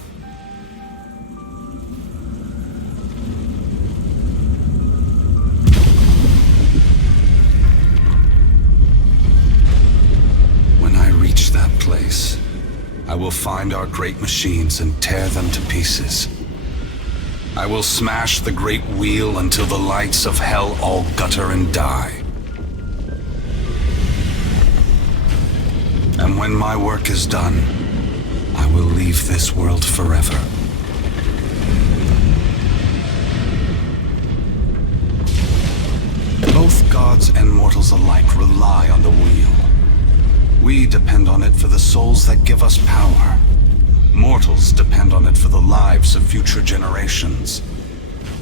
When I reach that place, I will find our great machines and tear them to pieces. I will smash the great wheel until the lights of hell all gutter and die. And when my work is done, I will leave this world forever. Both gods and mortals alike rely on the wheel. We depend on it for the souls that give us power. Mortals depend on it for the lives of future generations.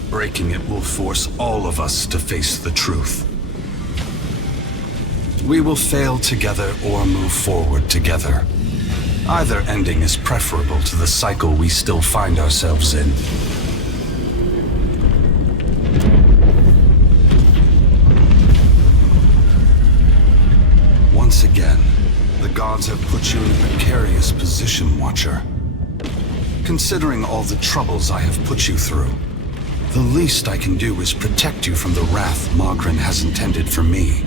Breaking it will force all of us to face the truth. We will fail together or move forward together. Either ending is preferable to the cycle we still find ourselves in. Once again, the gods have put you in a precarious position, Watcher. Considering all the troubles I have put you through, the least I can do is protect you from the wrath Magrin has intended for me.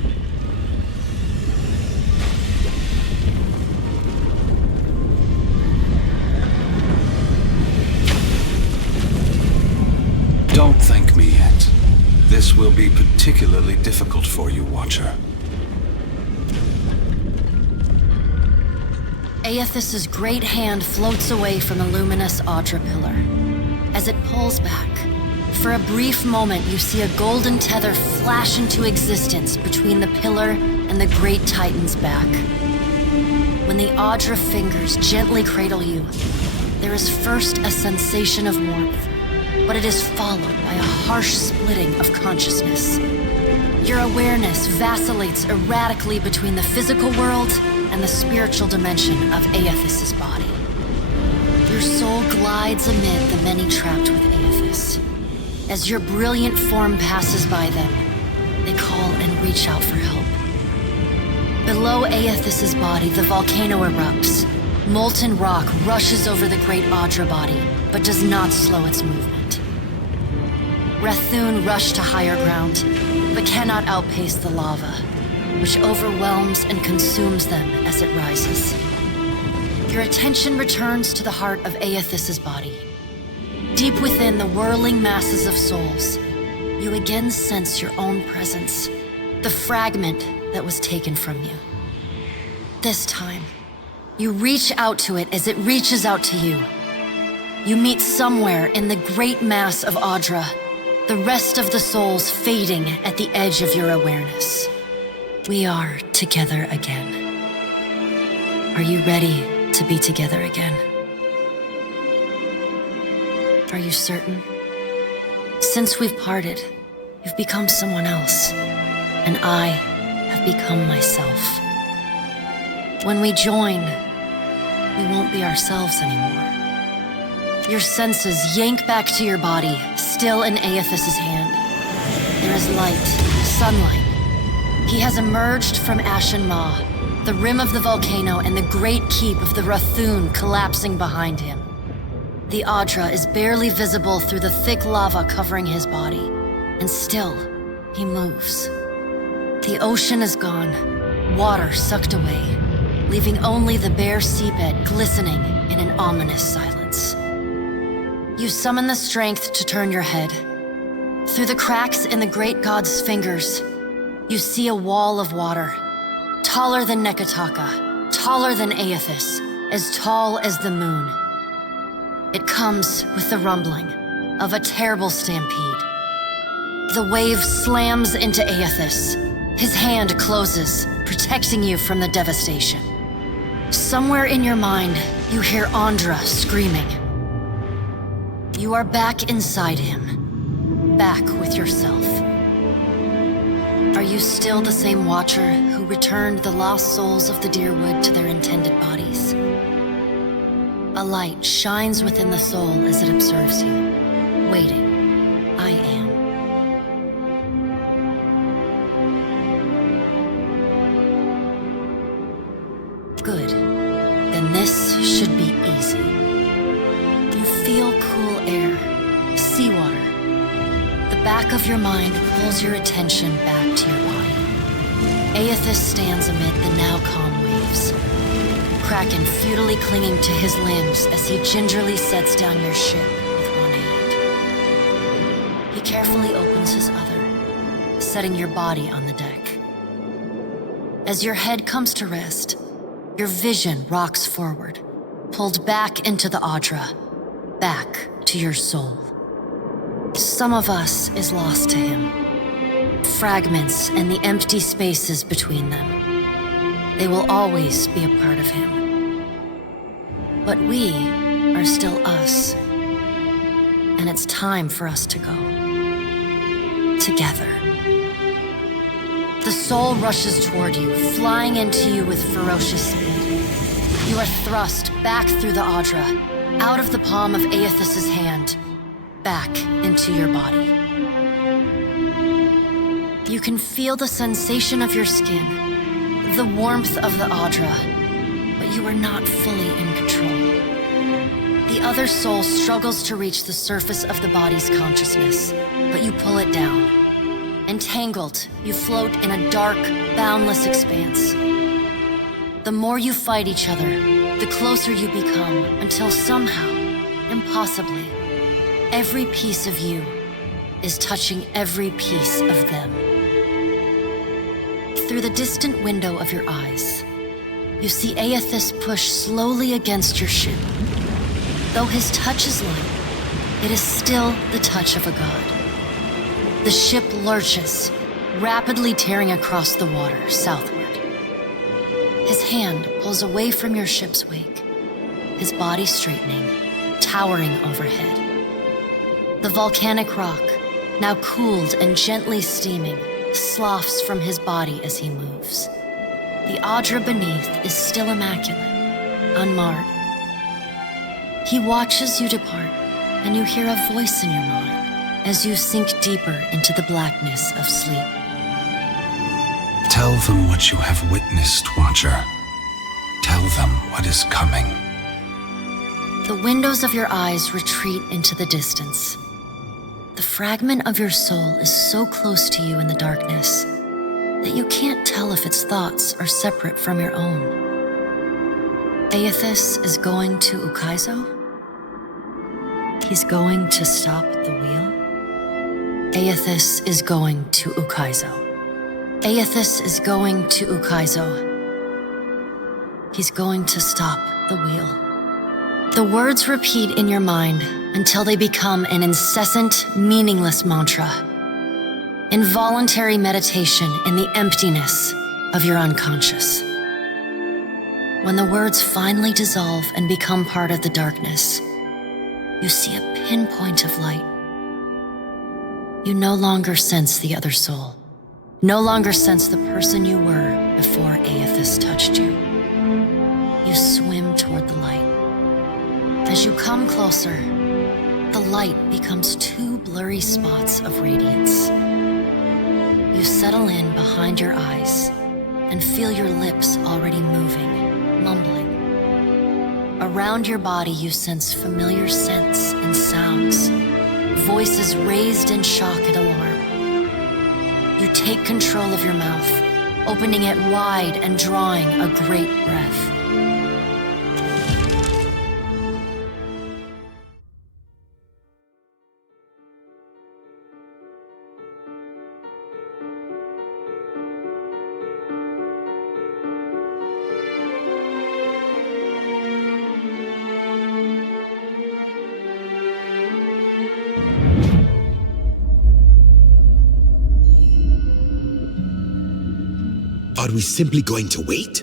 Don't thank me yet. This will be particularly difficult for you, Watcher. Eothas's great hand floats away from the luminous Audra pillar. As it pulls back, for a brief moment you see a golden tether flash into existence between the pillar and the great titan's back. When when the Audra fingers gently cradle you, there is first a sensation of warmth, but it is followed by a harsh splitting of consciousness. Your awareness vacillates erratically between the physical world and the spiritual dimension of Eothas' body. Your soul glides amid the many trapped with Eothas. As your brilliant form passes by them, they call and reach out for help. Below Eothas' body, the volcano erupts. Molten rock rushes over the great Audra body, but does not slow its movement. Rathun rush to higher ground, but cannot outpace the lava, which overwhelms and consumes them as it rises. Your attention returns to the heart of Eothas' body. Deep within the whirling masses of souls, you again sense your own presence, the fragment that was taken from you. This time, you reach out to it as it reaches out to you. You meet somewhere in the great mass of Audra, the rest of the souls fading at the edge of your awareness. We are together again. Are you ready to be together again? Are you certain? Since we've parted, you've become someone else, and I have become myself. When we join, we won't be ourselves anymore. Your senses yank back to your body, still in Eothas' hand. There is light, sunlight. He has emerged from Ashen Maw, the rim of the volcano and the great keep of the Rathun collapsing behind him. The Audra is barely visible through the thick lava covering his body, and still, he moves. The ocean is gone, water sucked away, leaving only the bare seabed glistening in an ominous silence. You summon the strength to turn your head. Through the cracks in the great god's fingers, you see a wall of water, taller than Nekataka, taller than Eothas, as tall as the moon. It comes with the rumbling of a terrible stampede. The wave slams into Eothas. His hand closes, protecting you from the devastation. Somewhere in your mind, you hear Andra screaming. You are back inside him, back with yourself. Are you still the same watcher who returned the lost souls of the Deerwood to their intended bodies? A light shines within the soul as it observes you, waiting. I am. Good. Then this should be easy. You feel cool air, seawater. The back of your mind pulls your attention back to your body. Eothas stands amid the now calm waves. Kraken futilely clinging to his limbs as he gingerly sets down your ship with one hand. He carefully opens his other, setting your body on the deck. As your head comes to rest, your vision rocks forward, pulled back into the Audra, back to your soul. Some of us is lost to him. Fragments and the empty spaces between them. They will always be a part of him. But we are still us. And it's time for us to go. Together. The soul rushes toward you, flying into you with ferocious speed. You are thrust back through the Audra, out of the palm of Eothas' hand, back into your body. You can feel the sensation of your skin, the warmth of the Audra, but you are not fully in control. The other soul struggles to reach the surface of the body's consciousness, but you pull it down. Entangled, you float in a dark, boundless expanse. The more you fight each other, the closer you become, until somehow, impossibly, every piece of you is touching every piece of them. Through the distant window of your eyes, you see Eothas push slowly against your ship. Though his touch is light, it is still the touch of a god. The ship lurches, rapidly tearing across the water southward. His hand pulls away from your ship's wake, his body straightening, towering overhead. The volcanic rock, now cooled and gently steaming, sloughs from his body as he moves. The Audra beneath is still immaculate, unmarred. He watches you depart, and you hear a voice in your mind as you sink deeper into the blackness of sleep. Tell them what you have witnessed, Watcher. Tell them what is coming. The windows of your eyes retreat into the distance. The fragment of your soul is so close to you in the darkness that you can't tell if its thoughts are separate from your own. Eothas is going to Ukaizo? He's going to stop the wheel? Eothas is going to Ukaizo. Eothas is going to Ukaizo. He's going to stop the wheel. The words repeat in your mind until they become an incessant, meaningless mantra. Involuntary meditation in the emptiness of your unconscious. When the words finally dissolve and become part of the darkness, you see a pinpoint of light. You no longer sense the other soul. No longer sense the person you were before Eothas touched you. You swim toward the light. As you come closer, the light becomes two blurry spots of radiance. You settle in behind your eyes and feel your lips already moving, mumbling. Around your body you sense familiar scents and sounds, voices raised in shock and alarm. You take control of your mouth, opening it wide and drawing a great breath. Are we simply going to wait?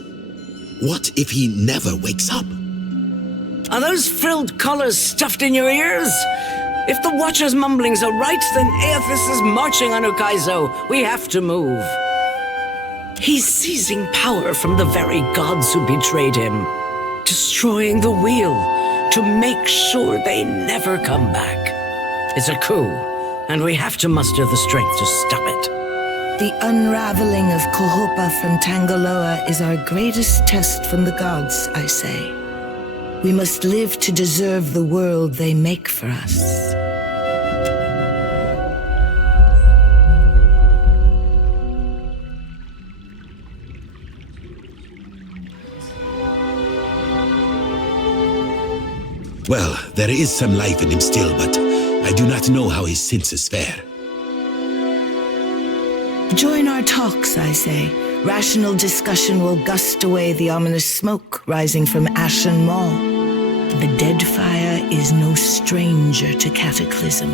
What if he never wakes up? Are those frilled collars stuffed in your ears? If the Watcher's mumblings are right, then Eothas is marching on Ukaizo. We have to move. He's seizing power from the very gods who betrayed him, destroying the wheel to make sure they never come back. It's a coup, and we have to muster the strength to stop it. The unraveling of Kohopa from Tangaloa is our greatest test from the gods, I say. We must live to deserve the world they make for us. Well, there is some life in him still, but I do not know how his senses fare. Join our talks, I say. Rational discussion will gust away the ominous smoke rising from Ashen Maw. The Deadfire is no stranger to cataclysm.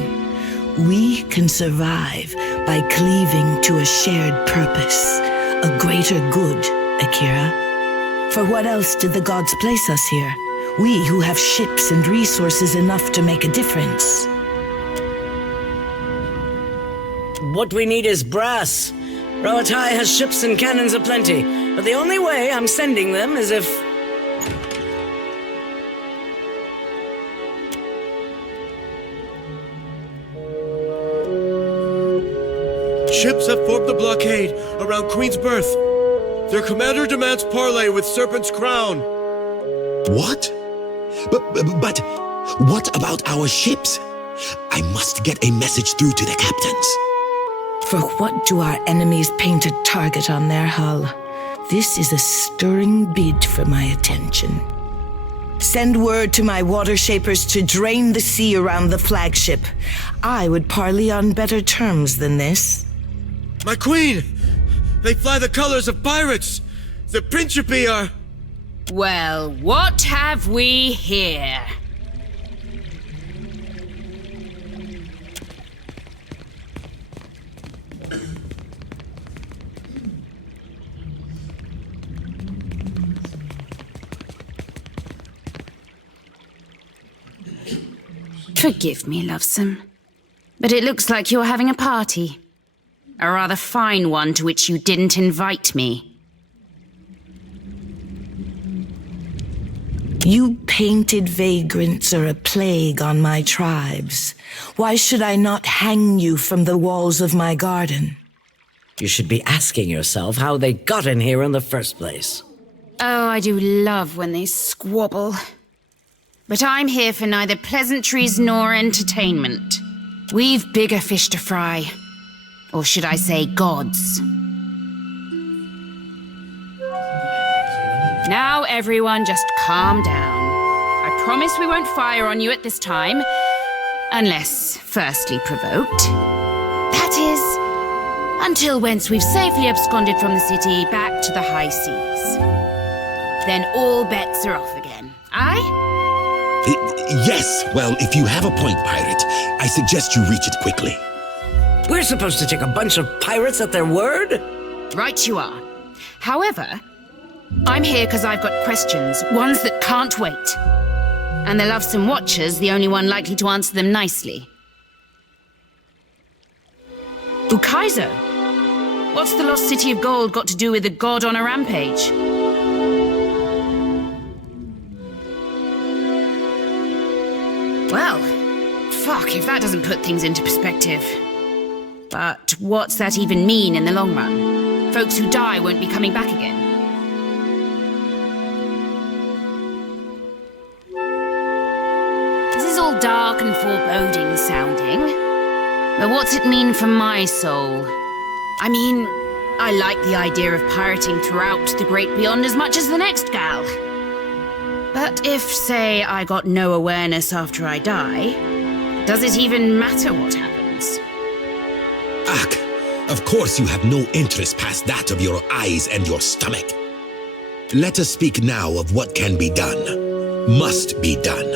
We can survive by cleaving to a shared purpose, a greater good, Akira. For what else did the gods place us here? We who have ships and resources enough to make a difference. What we need is brass. Rawatai has ships and cannons aplenty, but the only way I'm sending them is if... Ships have formed the blockade around Queen's Berth. Their commander demands parley with Serpent's Crown. What? But what about our ships? I must get a message through to the captains. For what do our enemies paint a target on their hull? This is a stirring bid for my attention. Send word to my water shapers to drain the sea around the flagship. I would parley on better terms than this. My queen! They fly the colors of pirates! The Principi are... Well, what have we here? Forgive me, lovesome, but it looks like you're having a party. A rather fine one to which you didn't invite me. You painted vagrants are a plague on my tribes. Why should I not hang you from the walls of my garden? You should be asking yourself how they got in here in the first place. Oh, I do love when they squabble. But I'm here for neither pleasantries nor entertainment. We've bigger fish to fry. Or should I say gods? Now everyone just calm down. I promise we won't fire on you at this time. Unless firstly provoked. That is, until once we've safely absconded from the city back to the high seas. Then all bets are off again. Aye? Yes, well, if you have a point, pirate, I suggest you reach it quickly. We're supposed to take a bunch of pirates at their word? Right you are. However, I'm here because I've got questions, ones that can't wait. And the lovesome Watcher's the only one likely to answer them nicely. Ukaizo? What's the lost city of gold got to do with a god on a rampage? Well, fuck if that doesn't put things into perspective. But what's that even mean in the long run? Folks who die won't be coming back again. This is all dark and foreboding sounding. But what's it mean for my soul? I mean, I like the idea of pirating throughout the Great Beyond as much as the next gal. But if, say, I got no awareness after I die, does it even matter what happens? Of course you have no interest past that of your eyes and your stomach. Let us speak now of what can be done. Must be done.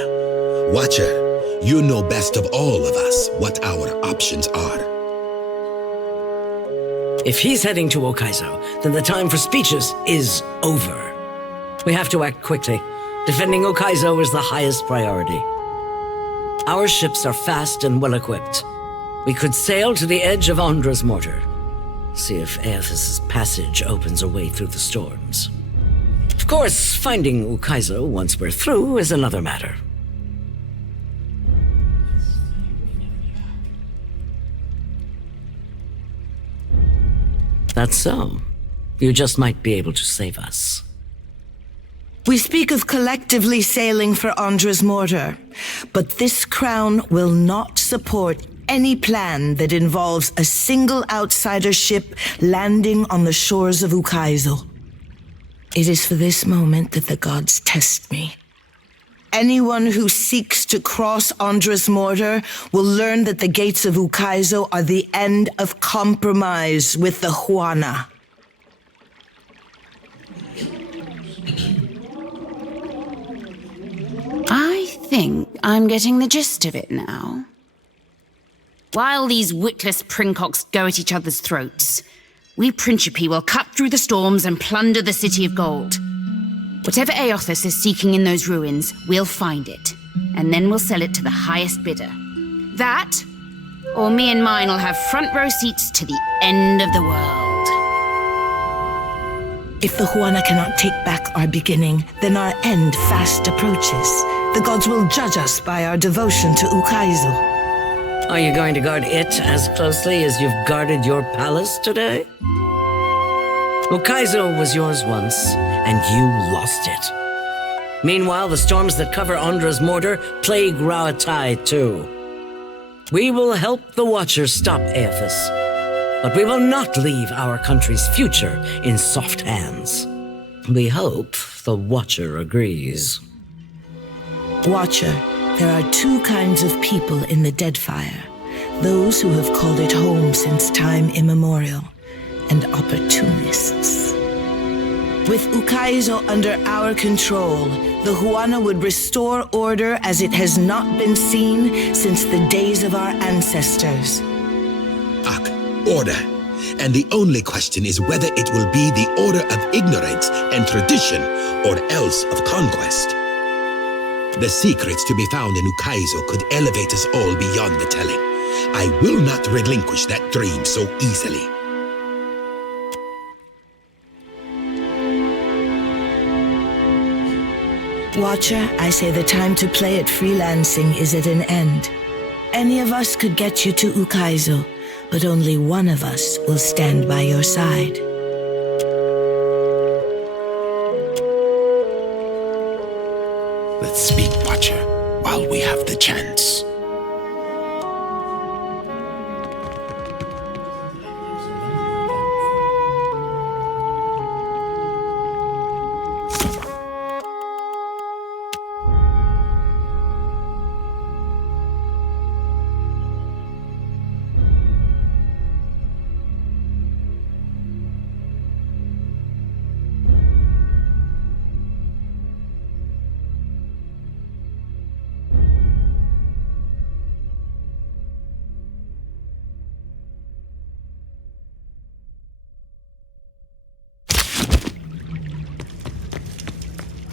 Watcher, you know best of all of us what our options are. If he's heading to Ukaizo, then the time for speeches is over. We have to act quickly. Defending Ukaizo is the highest priority. Our ships are fast and well-equipped. We could sail to the edge of Andra's mortar. See if Eothas' passage opens a way through the storms. Of course, finding Ukaizo once we're through is another matter. That's so. You just might be able to save us. We speak of collectively sailing for Andra's mortar, but this crown will not support any plan that involves a single outsider ship landing on the shores of Ukaizo. It is for this moment that the gods test me. Anyone who seeks to cross Andra's mortar will learn that the gates of Ukaizo are the end of compromise with the Huana. I think I'm getting the gist of it now. While these witless princocks go at each other's throats, we Principi will cut through the storms and plunder the City of Gold. Whatever Eothas is seeking in those ruins, we'll find it, and then we'll sell it to the highest bidder. That, or me and mine will have front row seats to the end of the world. If the Huana cannot take back our beginning, then our end fast approaches. The gods will judge us by our devotion to Ukaizo. Are you going to guard it as closely as you've guarded your palace today? Ukaizo was yours once, and you lost it. Meanwhile, the storms that cover Andra's mortar plague Rauatai too. We will help the Watchers stop Eothas, but we will not leave our country's future in soft hands. We hope the Watcher agrees. Watcher, there are two kinds of people in the Deadfire. Those who have called it home since time immemorial, and opportunists. With Ukaizo under our control, the Huana would restore order as it has not been seen since the days of our ancestors. Order. And the only question is whether it will be the order of ignorance and tradition, or else of conquest. The secrets to be found in Ukaizo could elevate us all beyond the telling. I will not relinquish that dream so easily. Watcher, I say the time to play at freelancing is at an end. Any of us could get you to Ukaizo, but only one of us will stand by your side. Let's speak, Watcher, while we have the chance.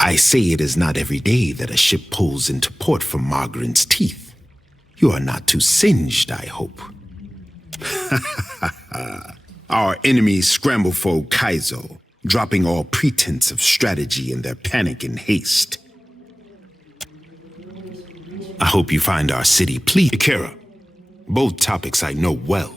I say it is not every day that a ship pulls into port from Margaren's teeth. You are not too singed, I hope. Our enemies scramble for Ukaizo, dropping all pretense of strategy in their panic and haste. I hope you find our city pleasing. Ikera, both topics I know well.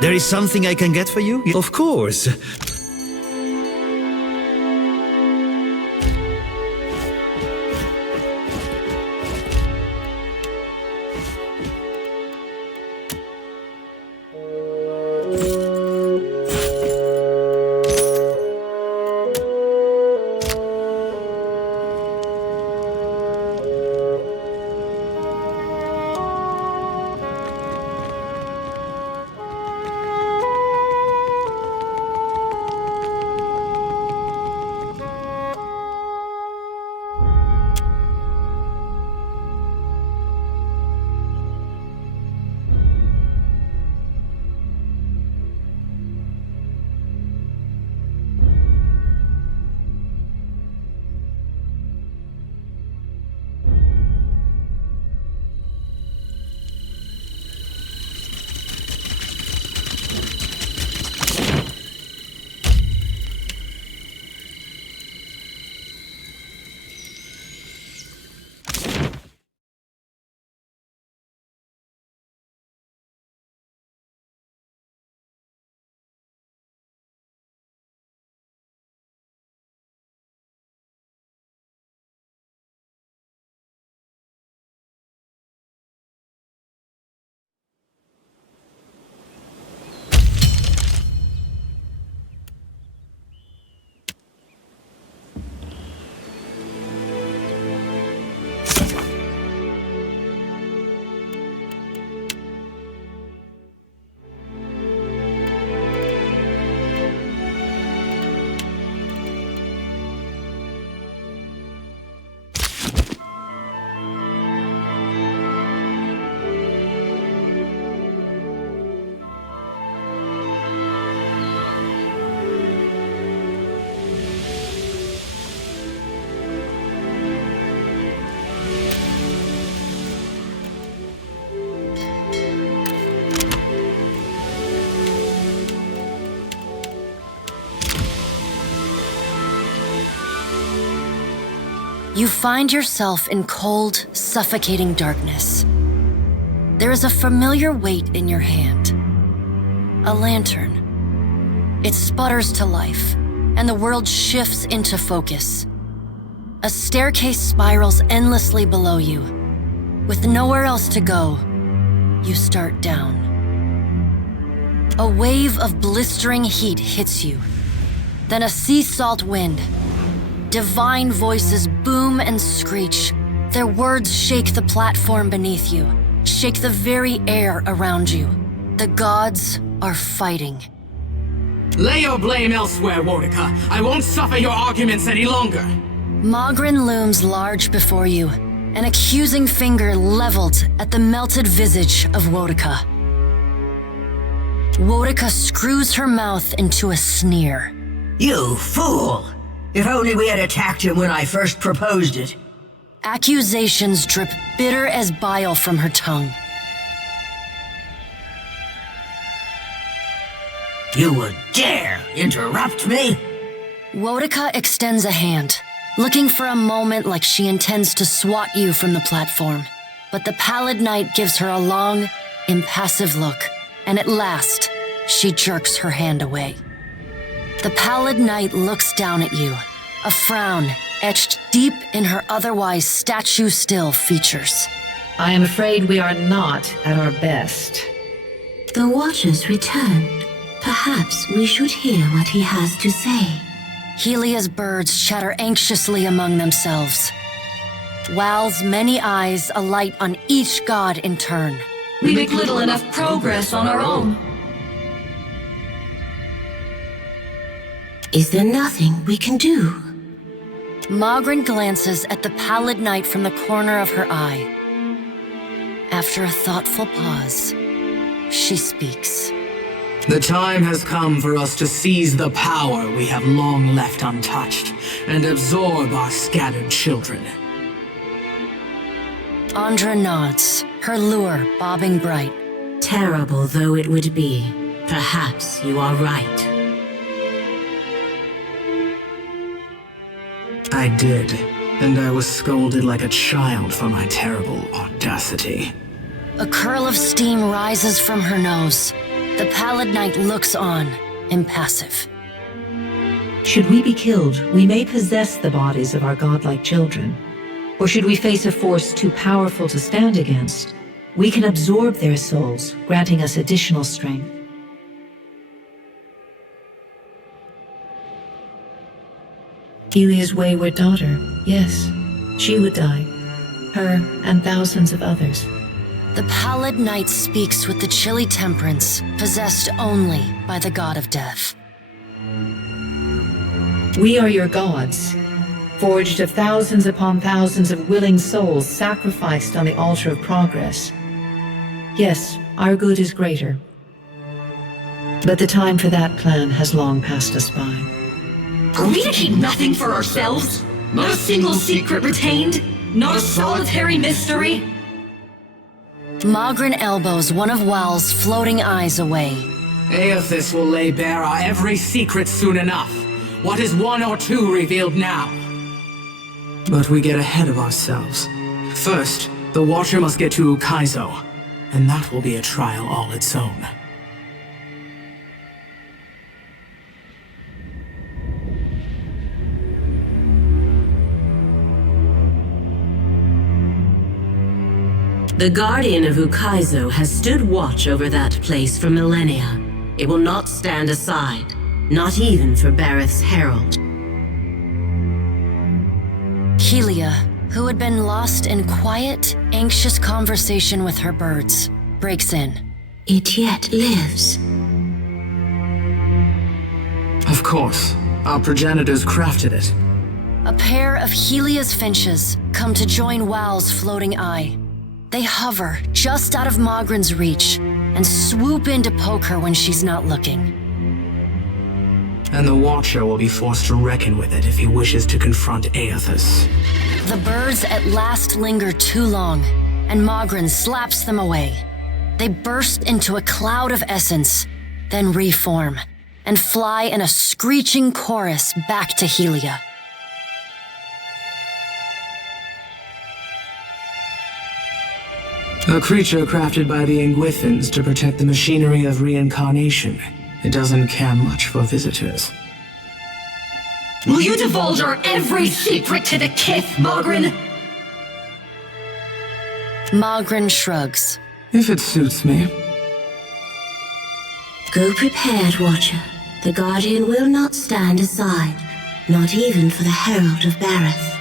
There is something I can get for you? Of course. You find yourself in cold, suffocating darkness. There is a familiar weight in your hand. A lantern. It sputters to life, and the world shifts into focus. A staircase spirals endlessly below you. With nowhere else to go, you start down. A wave of blistering heat hits you. Then a sea salt wind. Divine voices boom and screech. Their words shake the platform beneath you, shake the very air around you. The gods are fighting. Lay your blame elsewhere, Wodika. I won't suffer your arguments any longer. Magrin looms large before you, an accusing finger leveled at the melted visage of Wodika. Wodika screws her mouth into a sneer. You fool! If only we had attacked him when I first proposed it. Accusations drip bitter as bile from her tongue. You would dare interrupt me? Wodika extends a hand, looking for a moment like she intends to swat you from the platform. But the pallid knight gives her a long, impassive look, and at last, she jerks her hand away. The pallid knight looks down at you, a frown etched deep in her otherwise statue-still features. I am afraid we are not at our best. The Watcher's returned. Perhaps we should hear what he has to say. Helia's birds chatter anxiously among themselves. Wal's many eyes alight on each god in turn. We make little enough progress on our own. Is there nothing we can do? Magrin glances at the pallid knight from the corner of her eye. After a thoughtful pause, she speaks. The time has come for us to seize the power we have long left untouched and absorb our scattered children. Andra nods, her lure bobbing bright. Terrible though it would be, perhaps you are right. I did, and I was scolded like a child for my terrible audacity. A curl of steam rises from her nose. The pallid knight looks on, impassive. Should we be killed, we may possess the bodies of our godlike children. Or should we face a force too powerful to stand against, we can absorb their souls, granting us additional strength. Helia's wayward daughter, yes, she would die. Her and thousands of others. The pallid knight speaks with the chilly temperance, possessed only by the god of death. We are your gods, forged of thousands upon thousands of willing souls sacrificed on the altar of progress. Yes, our good is greater. But the time for that plan has long passed us by. Are we to keep nothing for ourselves? Not a single secret retained? Not a solitary mystery? Magrin elbows one of Wal's floating eyes away. Eothas will lay bare our every secret soon enough. What is one or two revealed now? But we get ahead of ourselves. First, the Watcher must get to Ukaizo, and that will be a trial all its own. The Guardian of Ukaizo has stood watch over that place for millennia. It will not stand aside, not even for Bareth's herald. Helia, who had been lost in quiet, anxious conversation with her birds, breaks in. It yet lives. Of course. Our progenitors crafted it. A pair of Helia's finches come to join Wal's floating eye. They hover just out of Magrin's reach and swoop in to poke her when she's not looking. And the Watcher will be forced to reckon with it if he wishes to confront Eothas. The birds at last linger too long, and Magrin slaps them away. They burst into a cloud of essence, then reform, and fly in a screeching chorus back to Helia. A creature crafted by the Engwithans to protect the machinery of reincarnation. It doesn't care much for visitors. Will you divulge our every secret to the Kith, Mogren? Mogren shrugs. If it suits me. Go prepared, Watcher. The Guardian will not stand aside, not even for the Herald of Bareth.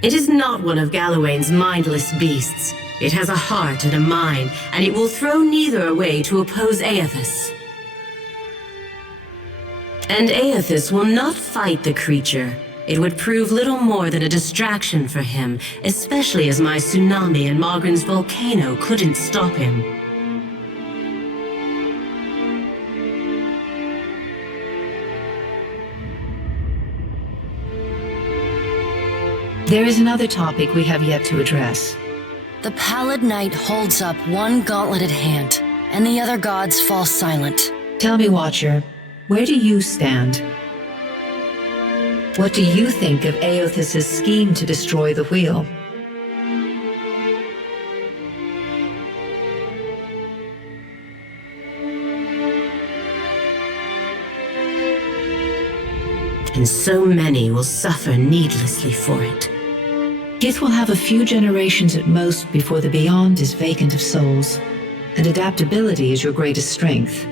It is not one of Galawain's mindless beasts. It has a heart and a mind, and it will throw neither away to oppose Eothas. And Eothas will not fight the creature. It would prove little more than a distraction for him, especially as my tsunami and Mogren's volcano couldn't stop him. There is another topic we have yet to address. The Pallid Knight holds up one gauntleted hand, and the other gods fall silent. Tell me, Watcher, where do you stand? What do you think of Eothas' scheme to destroy the wheel? And so many will suffer needlessly for it. Kith will have a few generations at most before the Beyond is vacant of souls, and adaptability is your greatest strength.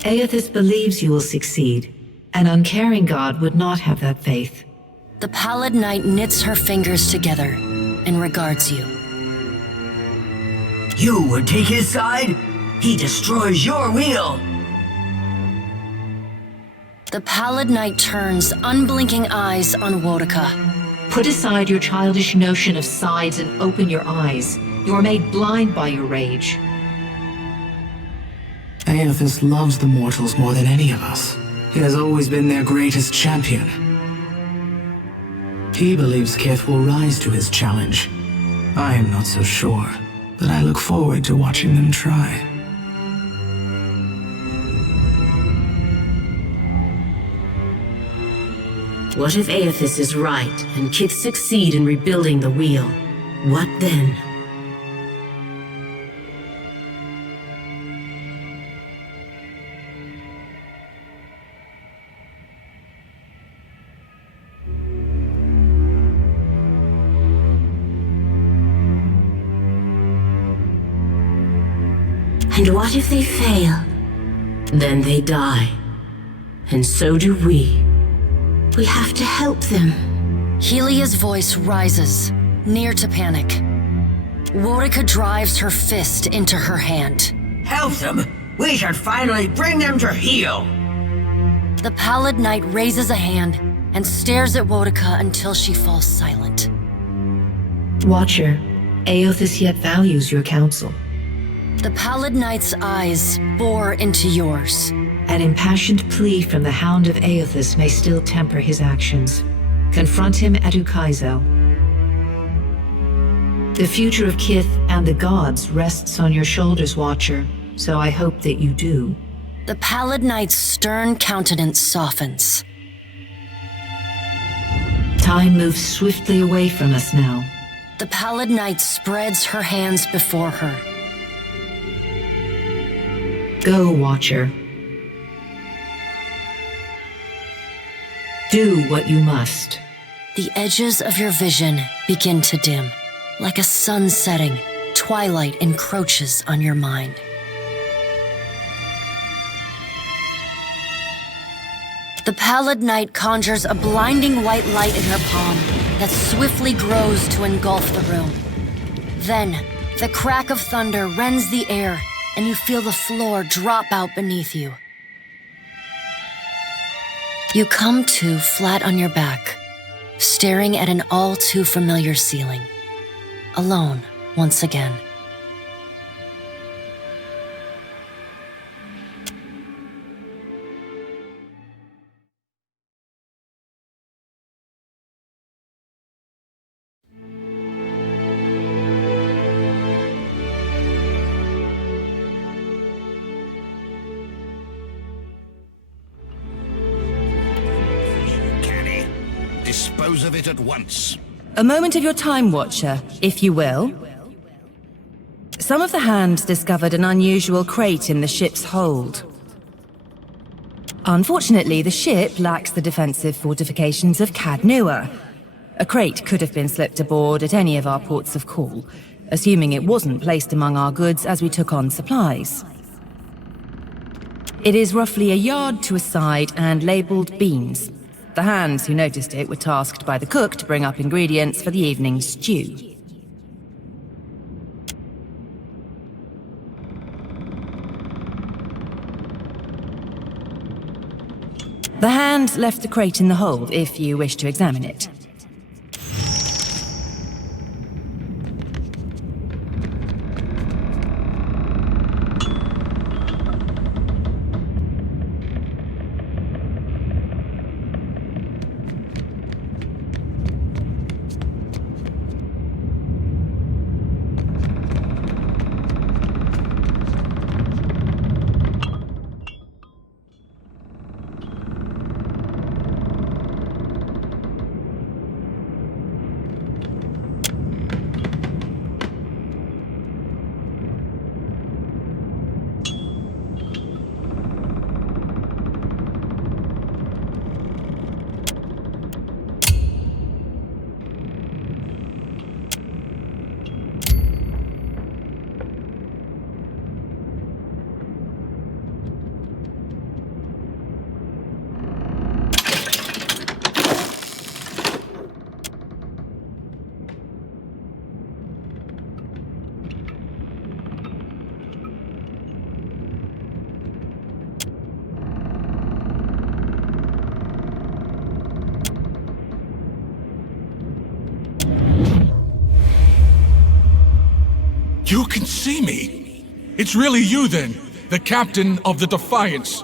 Eothas believes you will succeed. An uncaring god would not have that faith. The Pallid Knight knits her fingers together and regards you. You would take his side? He destroys your wheel! The Pallid Knight turns unblinking eyes on Wodaka. Put aside your childish notion of sides and open your eyes. You are made blind by your rage. Eothas loves the mortals more than any of us. He has always been their greatest champion. He believes Kith will rise to his challenge. I am not so sure, but I look forward to watching them try. What if Eothas is right, and Kith succeed in rebuilding the wheel? What then? And what if they fail? Then they die. And so do we. We have to help them. Helia's voice rises, near to panic. Wodaka drives her fist into her hand. Help them! We should finally bring them to heel! The Pallid Knight raises a hand and stares at Wodaka until she falls silent. Watcher, Eothas yet values your counsel. The Pallid Knight's eyes bore into yours. An impassioned plea from the Hound of Eothas may still temper his actions. Confront him at Ukaizo. The future of Kith and the gods rests on your shoulders, Watcher, so I hope that you do. The Pallid Knight's stern countenance softens. Time moves swiftly away from us now. The Pallid Knight spreads her hands before her. Go, Watcher. Do what you must. The edges of your vision begin to dim. Like a sun setting, twilight encroaches on your mind. The Pallid Knight conjures a blinding white light in her palm that swiftly grows to engulf the room. Then, the crack of thunder rends the air, and you feel the floor drop out beneath you. You come to flat on your back, staring at an all too familiar ceiling. Alone once again. dispose of it at once. A moment of your time, Watcher, if you will. Some of the hands discovered an unusual crate in the ship's hold. Unfortunately, the ship lacks the defensive fortifications of Cadnua. A crate could have been slipped aboard at any of our ports of call, assuming it wasn't placed among our goods as we took on supplies. It is roughly a yard to a side and labelled beans. The hands who noticed it were tasked by the cook to bring up ingredients for the evening's stew. The hand left the crate in the hold if you wish to examine it. You can see me! It's really you then, the captain of the Defiance.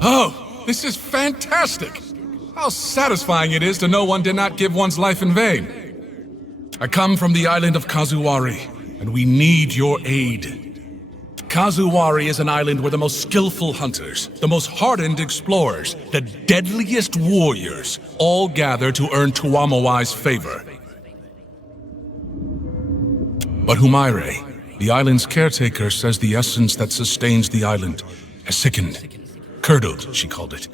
Oh, this is fantastic! How satisfying it is to know one did not give one's life in vain. I come from the island of Kazuwari, and we need your aid. Kazuwari is an island where the most skillful hunters, the most hardened explorers, the deadliest warriors all gather to earn Tuamawai's favor. But Humaire, the island's caretaker, says the essence that sustains the island has sickened. Curdled, she called it.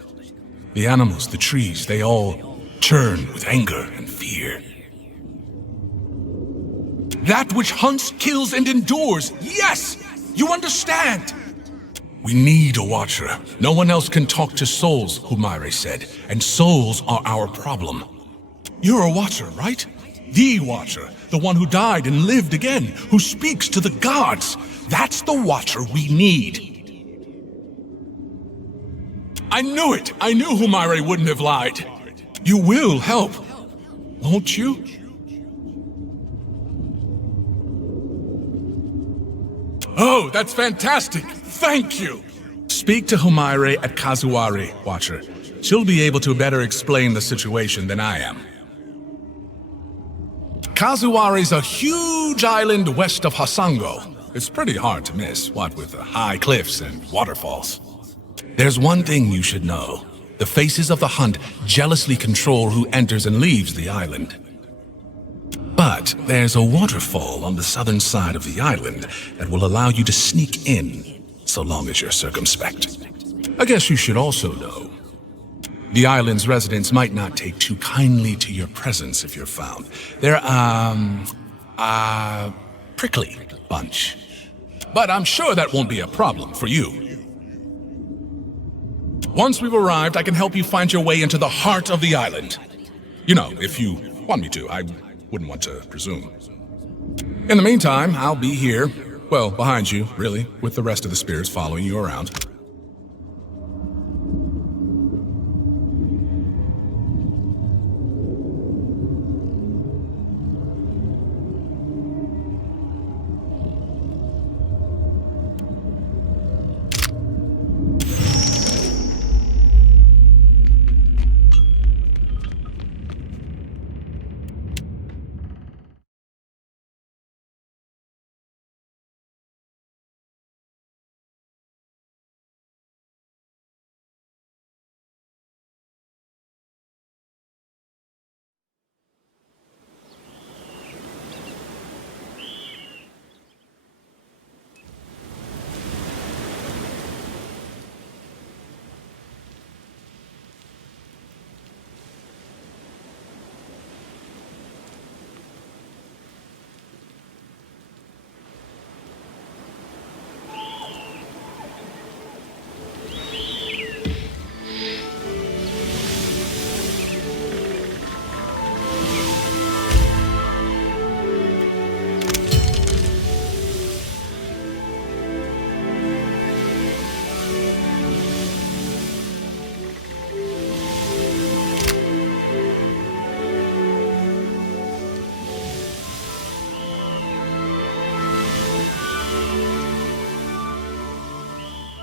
The animals, the trees, they all churn with anger and fear. That which hunts, kills, and endures, yes! You understand! We need a watcher. No one else can talk to souls, Humaire said, and souls are our problem. You're a watcher, right? The watcher, the one who died and lived again, who speaks to the gods. That's the watcher we need. I knew it! I knew Humaire wouldn't have lied. You will help, won't you? Oh, that's fantastic! Thank you! Speak to Humaire at Kazuwari, Watcher. She'll be able to better explain the situation than I am. Kazuwari's a huge island west of Hasango. It's pretty hard to miss, what with the high cliffs and waterfalls. There's one thing you should know. The faces of the hunt jealously control who enters and leaves the island. But there's a waterfall on the southern side of the island that will allow you to sneak in, so long as you're circumspect. I guess you should also know. The island's residents might not take too kindly to your presence if you're found. They're, prickly bunch. But I'm sure that won't be a problem for you. Once we've arrived, I can help you find your way into the heart of the island. You know, if you want me to, I wouldn't want to presume. In the meantime, I'll be here, well, behind you, really, with the rest of the spirits following you around.